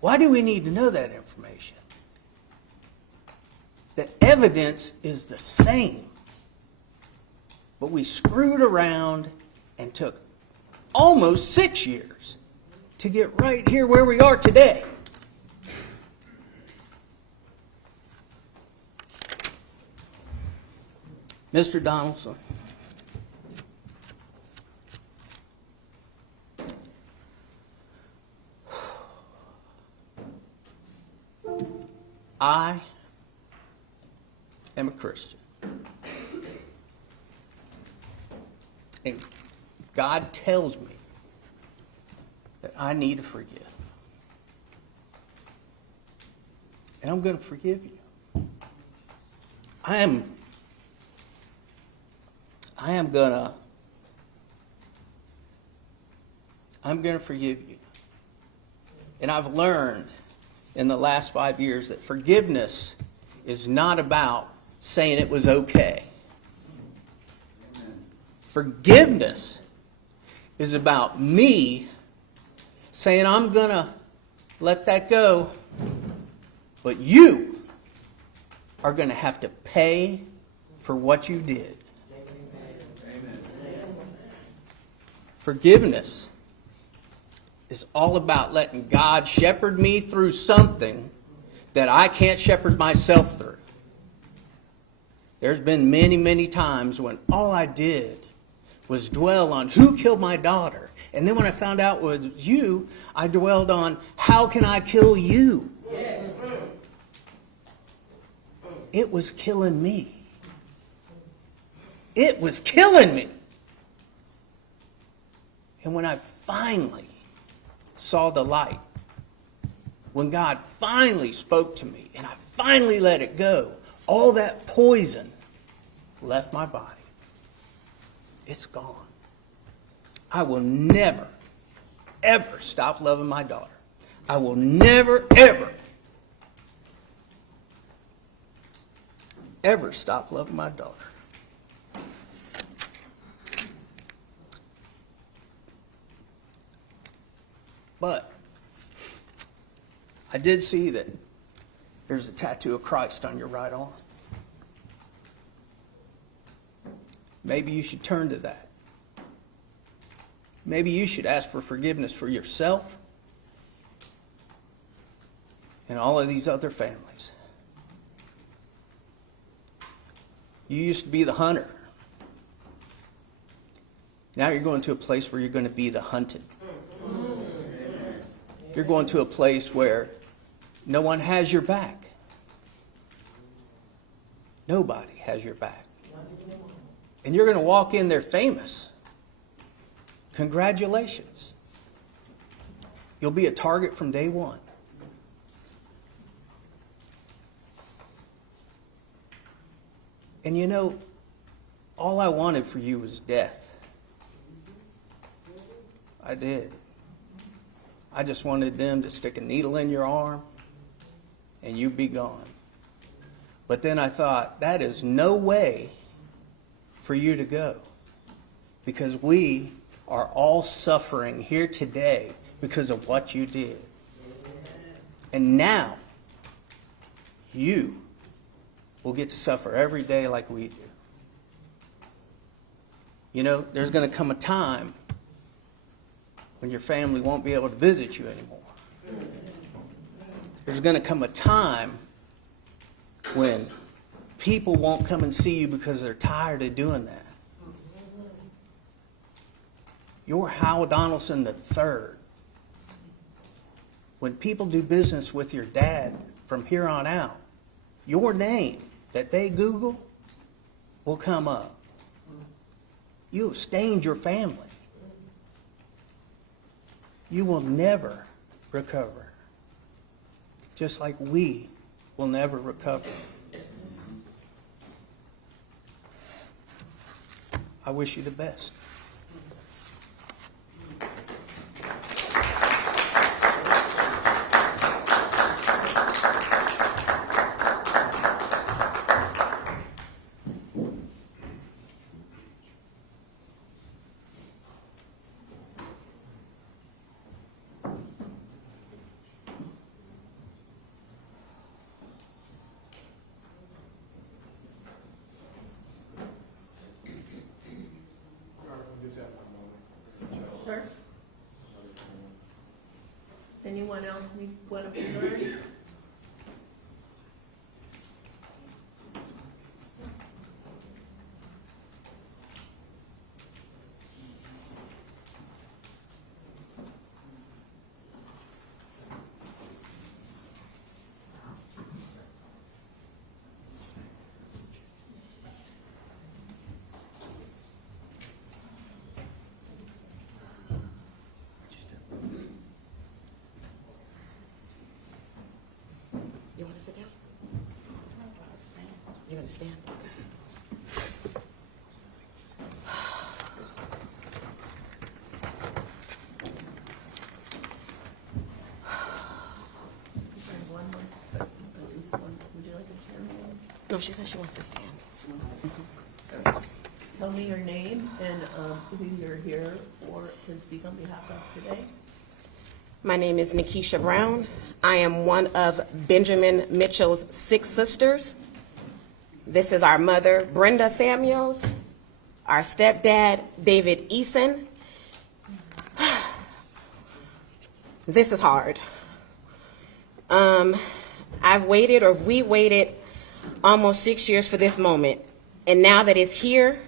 Why do we need to know that information? The evidence is the same. But we screwed around and took almost 6 years to get right here where we are today. Mr. Donaldson, I am a Christian. And God tells me that I need to forgive. And I'm going to forgive you. I'm going to forgive you. And I've learned in the last 5 years that forgiveness is not about saying it was okay. Forgiveness is about me saying, I'm going to let that go, but you are going to have to pay for what you did. Amen. Forgiveness is all about letting God shepherd me through something that I can't shepherd myself through. There's been many, many times when all I did was dwell on who killed my daughter. And then when I found out it was you, I dwelled on how can I kill you? Yes. It was killing me. It was killing me. And when I finally saw the light, when God finally spoke to me and I finally let it go, all that poison left my body. It's gone. I will never, ever stop loving my daughter. I will never, ever stop loving my daughter. But I did see that there's a tattoo of Christ on your right arm. Maybe you should turn to that. Maybe you should ask for forgiveness for yourself and all of these other families. You used to be the hunter. Now you're going to a place where you're going to be the hunted. You're going to a place where no one has your back. Nobody has your back. And you're going to walk in there famous. Congratulations. You'll be a target from day one. And you know, all I wanted for you was death. I did. I just wanted them to stick a needle in your arm and you'd be gone. But then I thought, that is no way for you to go. Because we are all suffering here today because of what you did. And now, you will get to suffer every day like we do. You know, there's going to come a time when your family won't be able to visit you anymore. There's going to come a time when people won't come and see you because they're tired of doing that. You're Howell Donaldson III. When people do business with your dad from here on out, your name that they Google will come up. You have stained your family. You will never recover, just like we will never recover. I wish you the best. Sure. Anyone else want to be heard? You want to sit down? You're going to stand? Would you like a chair? No, she said she wants to stand. Tell me your name and who you're here for to speak on behalf of today. My name is Nikisha Brown. I am one of Benjamin Mitchell's 6 sisters. This is our mother, Brenda Samuels, our stepdad, David Eason. This is hard. We waited almost 6 years for this moment. And now that it's here,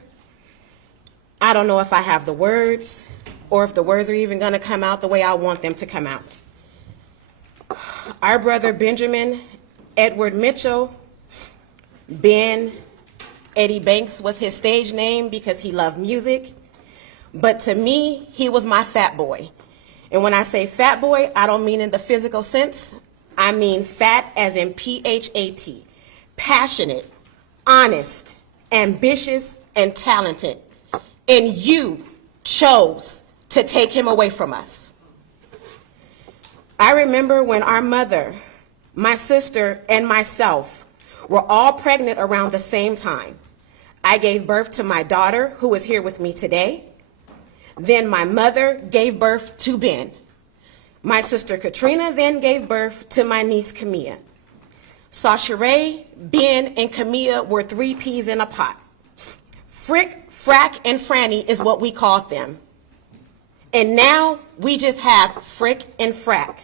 I don't know if I have the words or if the words are even going to come out the way I want them to come out. Our brother Benjamin Edward Mitchell, Ben Eddie Banks was his stage name because he loved music. But to me, he was my fat boy. And when I say fat boy, I don't mean in the physical sense. I mean fat as in P-H-A-T. Passionate, honest, ambitious, and talented. And you chose to take him away from us. I remember when our mother, my sister, and myself were all pregnant around the same time. I gave birth to my daughter, who is here with me today. Then my mother gave birth to Ben. My sister Katrina then gave birth to my niece Camilla. Sasha-Ray, Ben, and Camilla were 3 peas in a pot. Frick, Frack, and Franny is what we called them. And now we just have Frick and Frack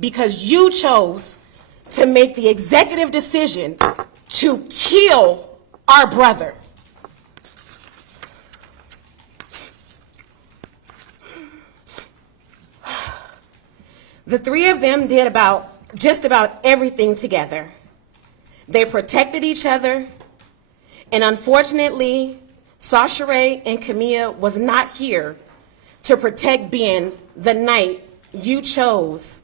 because you chose to make the executive decision to kill our brother. The 3 of them did just about everything together. They protected each other, and unfortunately, Sasha-Ray and Camilla was not here to protect Ben the night you chose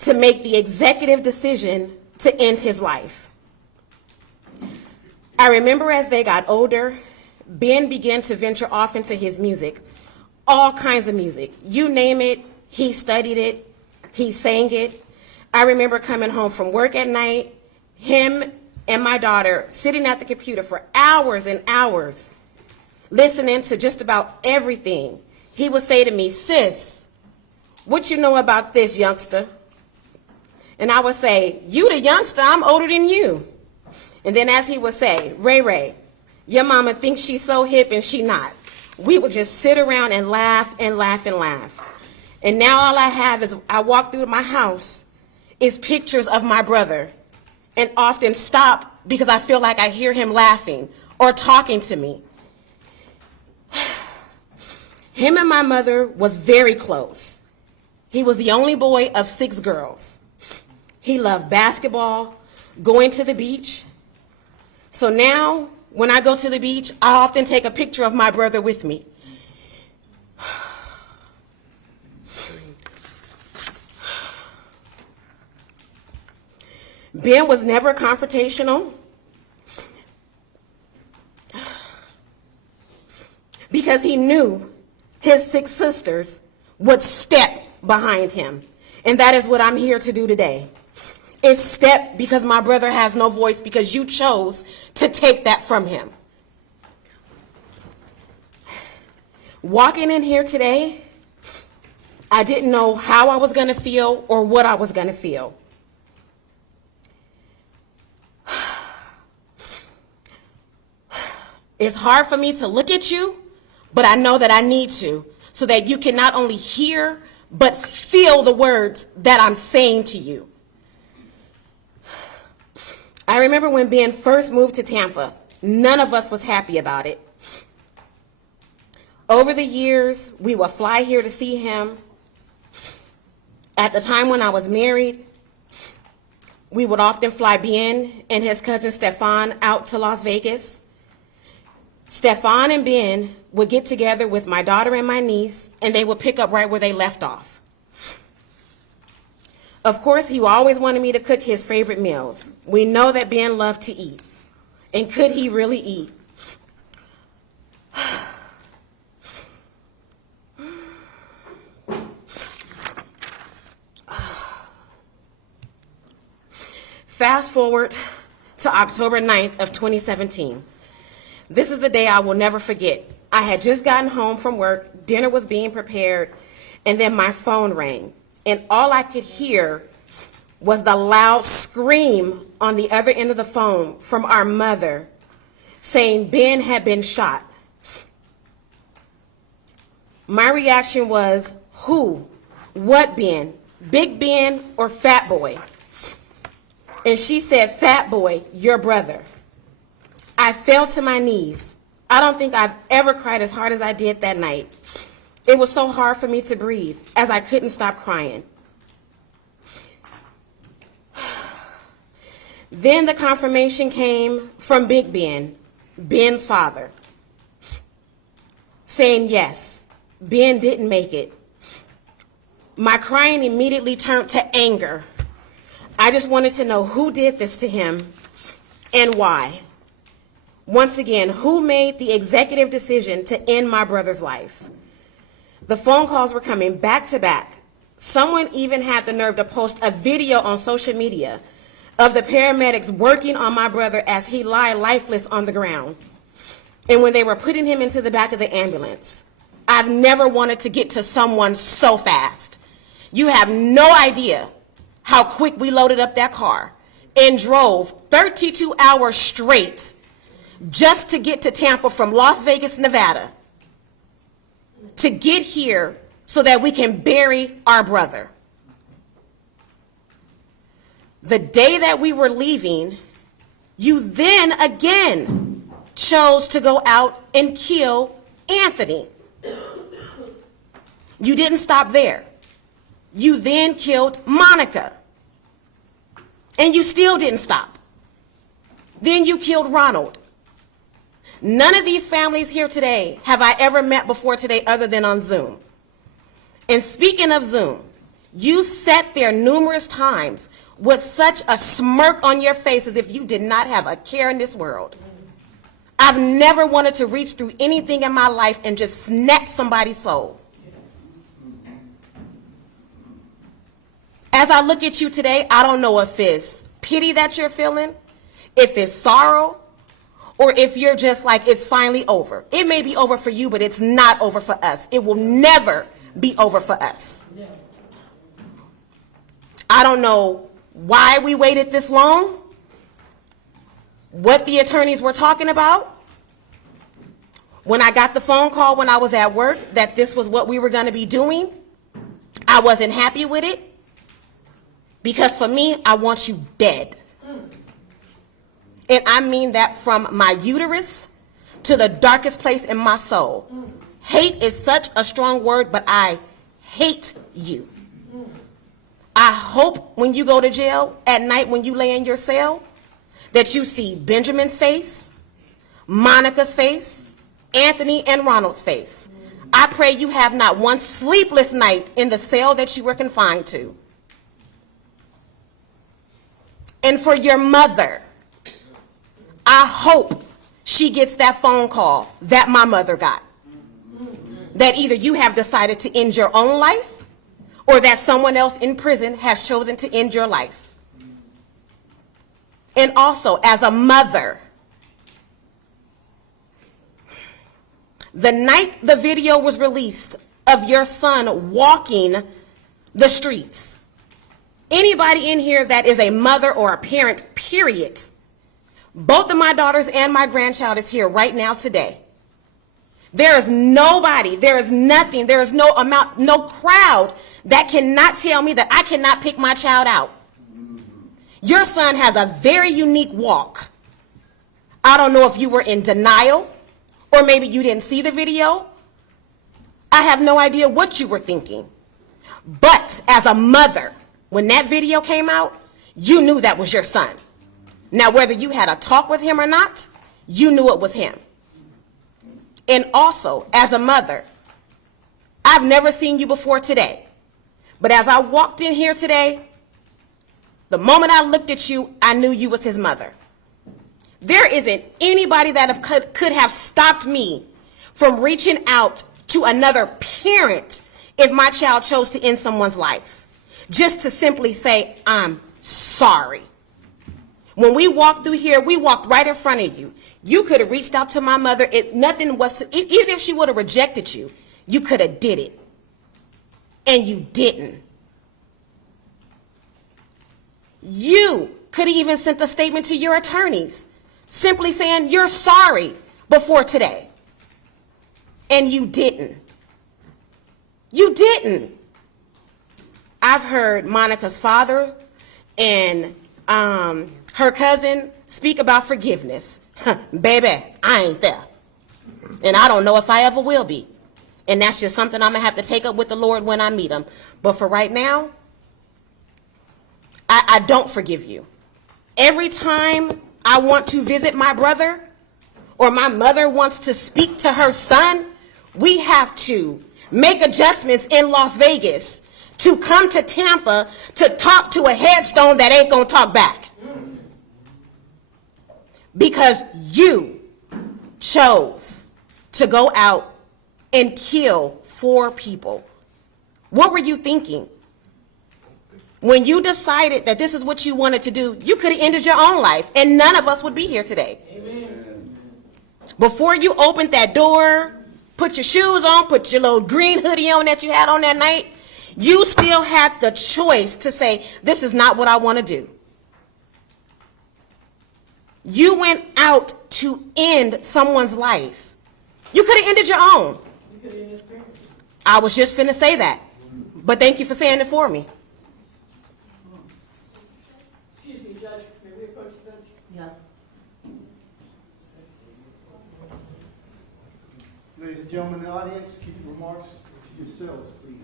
to make the executive decision to end his life. I remember as they got older, Ben began to venture off into his music, all kinds of music. You name it, he studied it, he sang it. I remember coming home from work at night, him and my daughter sitting at the computer for hours and hours, listening to just about everything. He would say to me, "Sis, what you know about this, youngster?" And I would say, "You the youngster, I'm older than you." And then as he would say, "Ray Ray, your mama thinks she's so hip and she not." We would just sit around and laugh and laugh and laugh. And now all I have is, I walk through my house, is pictures of my brother, and often stop because I feel like I hear him laughing or talking to me. Him and my mother was very close. He was the only boy of 6 girls. He loved basketball, going to the beach. So now, when I go to the beach, I often take a picture of my brother with me. Ben was never confrontational because he knew his 6 sisters would step behind him. And that is what I'm here to do today. Is step because my brother has no voice because you chose to take that from him. Walking in here today, I didn't know how I was going to feel or what I was going to feel. It's hard for me to look at you, but I know that I need to, so that you can not only hear, but feel the words that I'm saying to you. I remember when Ben first moved to Tampa, none of us was happy about it. Over the years, we would fly here to see him. At the time when I was married, we would often fly Ben and his cousin Stefan out to Las Vegas. Stefan and Ben would get together with my daughter and my niece, and they would pick up right where they left off. Of course, he always wanted me to cook his favorite meals. We know that Ben loved to eat. And could he really eat? Fast forward to October 9th of 2017. This is the day I will never forget. I had just gotten home from work, dinner was being prepared, and then my phone rang. And all I could hear was the loud scream on the other end of the phone from our mother saying Ben had been shot. My reaction was, who? What Ben? Big Ben or Fat Boy? And she said, Fat Boy, your brother. I fell to my knees. I don't think I've ever cried as hard as I did that night. It was so hard for me to breathe as I couldn't stop crying. Then the confirmation came from Big Ben, Ben's father, saying yes, Ben didn't make it. My crying immediately turned to anger. I just wanted to know who did this to him and why. Once again, who made the executive decision to end my brother's life? The phone calls were coming back to back. Someone even had the nerve to post a video on social media of the paramedics working on my brother as he lay lifeless on the ground. And when they were putting him into the back of the ambulance, I've never wanted to get to someone so fast. You have no idea how quick we loaded up that car and drove 32 hours straight just to get to Tampa from Las Vegas, Nevada, to get here so that we can bury our brother. The day that we were leaving, you then again chose to go out and kill Anthony. You didn't stop there. You then killed Monica. And you still didn't stop. Then you killed Ronald. None of these families here today have I ever met before today other than on Zoom. And speaking of Zoom, you sat there numerous times with such a smirk on your face as if you did not have a care in this world. I've never wanted to reach through anything in my life and just snatch somebody's soul. As I look at you today, I don't know if it's pity that you're feeling, if it's sorrow, or if you're just like, it's finally over. It may be over for you, but it's not over for us. It will never be over for us. I don't know why we waited this long, what the attorneys were talking about. When I got the phone call when I was at work that this was what we were going to be doing, I wasn't happy with it. Because for me, I want you dead. And I mean that from my uterus to the darkest place in my soul. Hate is such a strong word, but I hate you. I hope when you go to jail at night, when you lay in your cell, that you see Benjamin's face, Monica's face, Anthony and Ronald's face. I pray you have not one sleepless night in the cell that you were confined to. And for your mother, I hope she gets that phone call that my mother got. That either you have decided to end your own life or that someone else in prison has chosen to end your life. And also, as a mother, the night the video was released of your son walking the streets, anybody in here that is a mother or a parent, period, both of my daughters and my grandchild is here right now today. There is nobody, there is nothing, there is no amount, no crowd that cannot tell me that I cannot pick my child out. Your son has a very unique walk. I don't know if you were in denial or maybe you didn't see the video. I have no idea what you were thinking. But as a mother, when that video came out, you knew that was your son. Now, whether you had a talk with him or not, you knew it was him. And also, as a mother, I've never seen you before today. But as I walked in here today, the moment I looked at you, I knew you was his mother. There isn't anybody that could have stopped me from reaching out to another parent if my child chose to end someone's life. Just to simply say, I'm sorry. When we walked through here, we walked right in front of you. You could have reached out to my mother. Nothing was to, even if she would have rejected you, you could have did it. And you didn't. You could have even sent a statement to your attorneys, simply saying you're sorry before today. And you didn't. You didn't. I've heard Monica's father and her cousin speak about forgiveness. Baby, I ain't there. And I don't know if I ever will be. And that's just something I'm going to have to take up with the Lord when I meet him. But for right now, I don't forgive you. Every time I want to visit my brother or my mother wants to speak to her son, we have to make adjustments in Las Vegas to come to Tampa to talk to a headstone that ain't going to talk back. Because you chose to go out and kill 4 people. What were you thinking? When you decided that this is what you wanted to do, you could have ended your own life, and none of us would be here today. Amen. Before you opened that door, put your shoes on, put your little green hoodie on that you had on that night, you still had the choice to say, this is not what I want to do. You went out to end someone's life. You could have ended your own. I was just finna say that. But thank you for saying it for me. Excuse me, Judge, may we approach the bench? Yes. Ladies and gentlemen in the audience, keep your remarks to yourselves, please.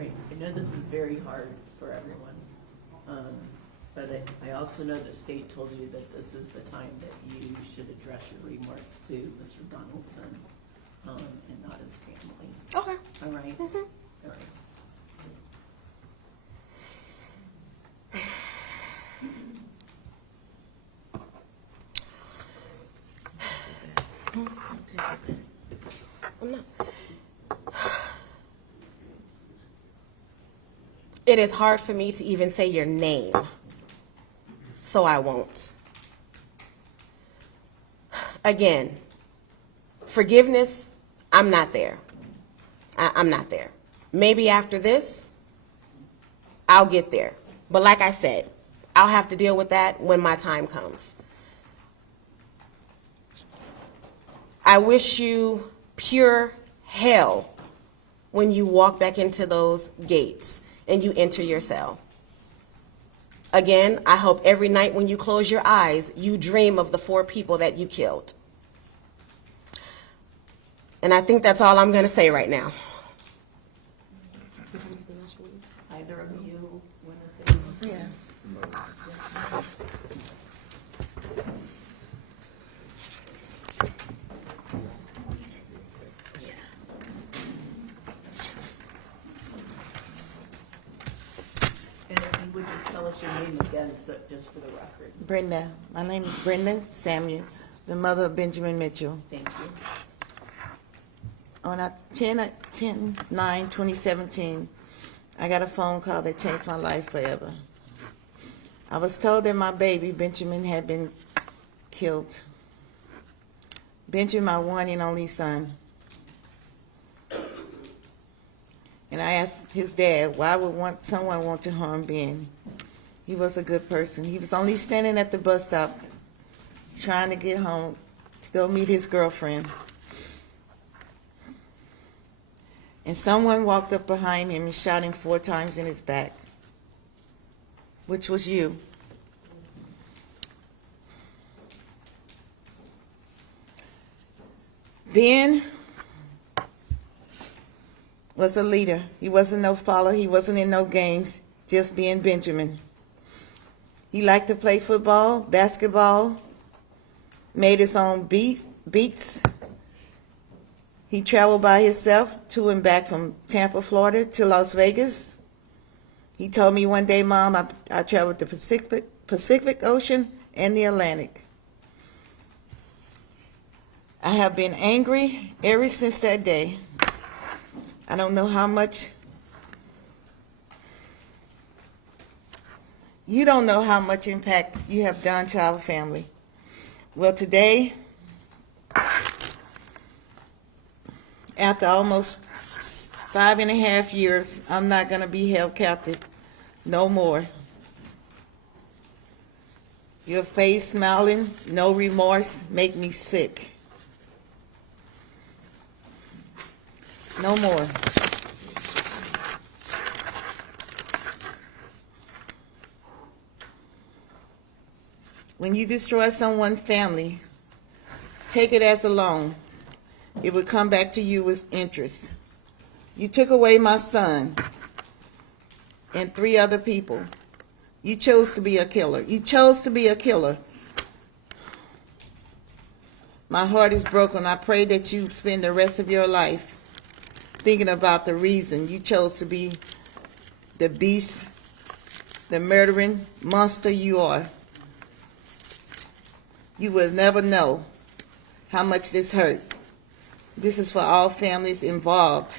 Right, I know this is very hard for everyone, but I also know the state told you that this is the time that you should address your remarks to Mr. Donaldson, and not his family. Okay. All right? Mhm. All right. I'm not. It is hard for me to even say your name, so I won't. Again, forgiveness, I'm not there. I'm not there. Maybe after this, I'll get there. But like I said, I'll have to deal with that when my time comes. I wish you pure hell when you walk back into those gates and you enter your cell. Again, I hope every night when you close your eyes, you dream of the 4 people that you killed. And I think that's all I'm going to say right now. Either of you want to say something? Yeah. Yes, ma'am. And if you would just tell us your name again, so just for the record. Brenda. My name is Brenda Samuel, the mother of Benjamin Mitchell. Thank you. On 10/9/2017, I got a phone call that changed my life forever. I was told that my baby, Benjamin, had been killed. Benjamin, my one and only son. And I asked his dad, why would someone want to harm Ben? He was a good person. He was only standing at the bus stop trying to get home to go meet his girlfriend. And someone walked up behind him and shot him 4 times in his back, which was you. Ben was a leader. He wasn't no follower. He wasn't in no games, just being Benjamin. He liked to play football, basketball, made his own beats. He traveled by himself to and back from Tampa, Florida to Las Vegas. He told me one day, Mom, I traveled the Pacific Ocean and the Atlantic. I have been angry ever since that day. I don't know how much, you don't know how much impact you have done to our family. Well, today, after almost 5.5 years, I'm not going to be held captive no more. Your face smiling, no remorse, make me sick. No more. When you destroy someone's family, take it as a loan. It will come back to you with interest. You took away my son and 3 other people. You chose to be a killer. You chose to be a killer. My heart is broken. I pray that you spend the rest of your life thinking about the reason you chose to be the beast, the murdering monster you are. You will never know how much this hurt. This is for all families involved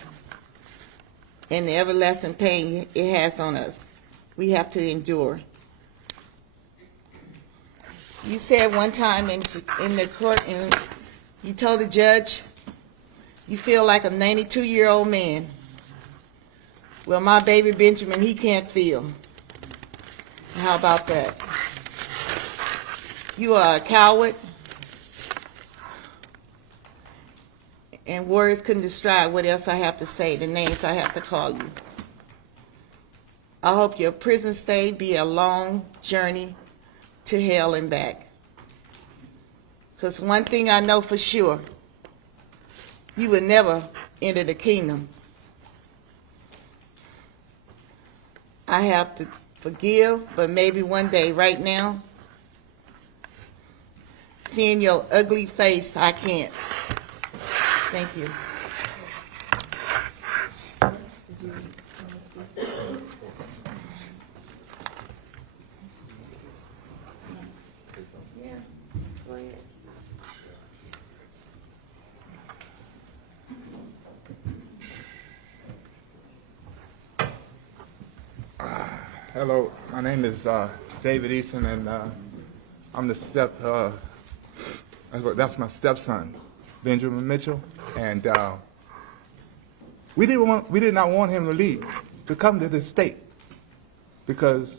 and the everlasting pain it has on us. We have to endure. You said one time in the court, and you told the judge, you feel like a 92-year-old man. Well, my baby Benjamin, he can't feel. How about that? You are a coward, and words couldn't describe what else I have to say, the names I have to call you. I hope your prison stay be a long journey to hell and back. Because one thing I know for sure, you will never enter the kingdom. I have to forgive, but maybe one day, right now, seeing your ugly face, I can't. Thank you. Yeah, go ahead. Hello, my name is David Eason, and I'm the that's my stepson, Benjamin Mitchell, and we did not want him to leave, to come to this state, because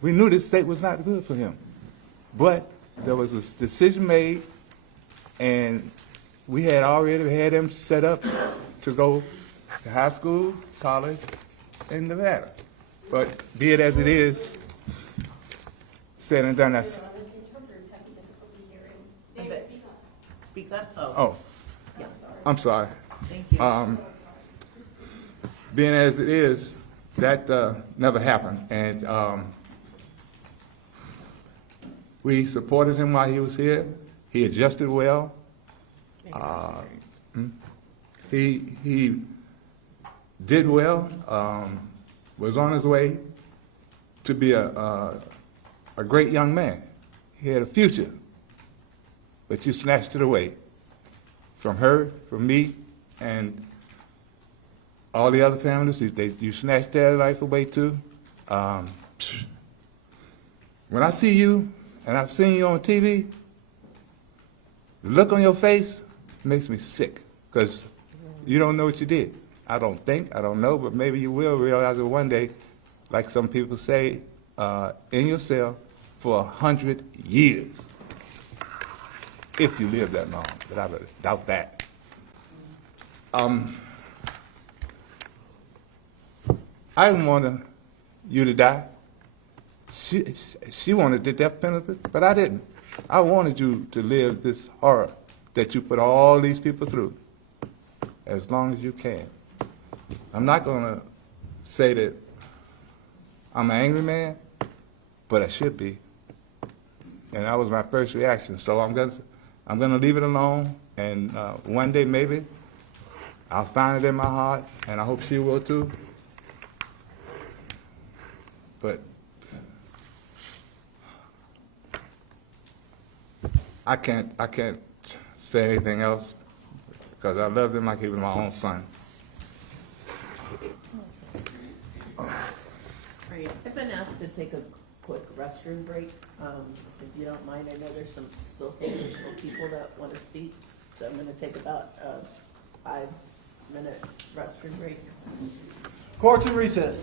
we knew this state was not good for him. But there was a decision made, and we had already had him set up to go to high school, college in Nevada. But be it as it is, said and done. That's Speak up. oh, Yes. I'm sorry. Thank you. Being as it is, that never happened, and we supported him while he was here. He adjusted well. He did well. Was on his way to be a great young man. He had a future, but you snatched it away from her, from me, and all the other families. You snatched their life away too. When I see you, and I've seen you on TV, the look on your face makes me sick, because you don't know what you did. I don't know, but maybe you will realize it one day, like some people say, in your cell for 100 years, if you live that long, but I would doubt that. I didn't want you to die. She wanted the death penalty, but I didn't. I wanted you to live this horror that you put all these people through as long as you can. I'm not going to say that I'm an angry man, but I should be. And that was my first reaction. So I'm going to leave it alone, and one day maybe I'll find it in my heart, and I hope she will too. But I can't say anything else, because I loved him like he was my own son. Great. I've been asked to take a quick restroom break. If you don't mind, I know there's still some additional people that want to speak, so I'm going to take about a 5-minute restroom break. Court's in recess.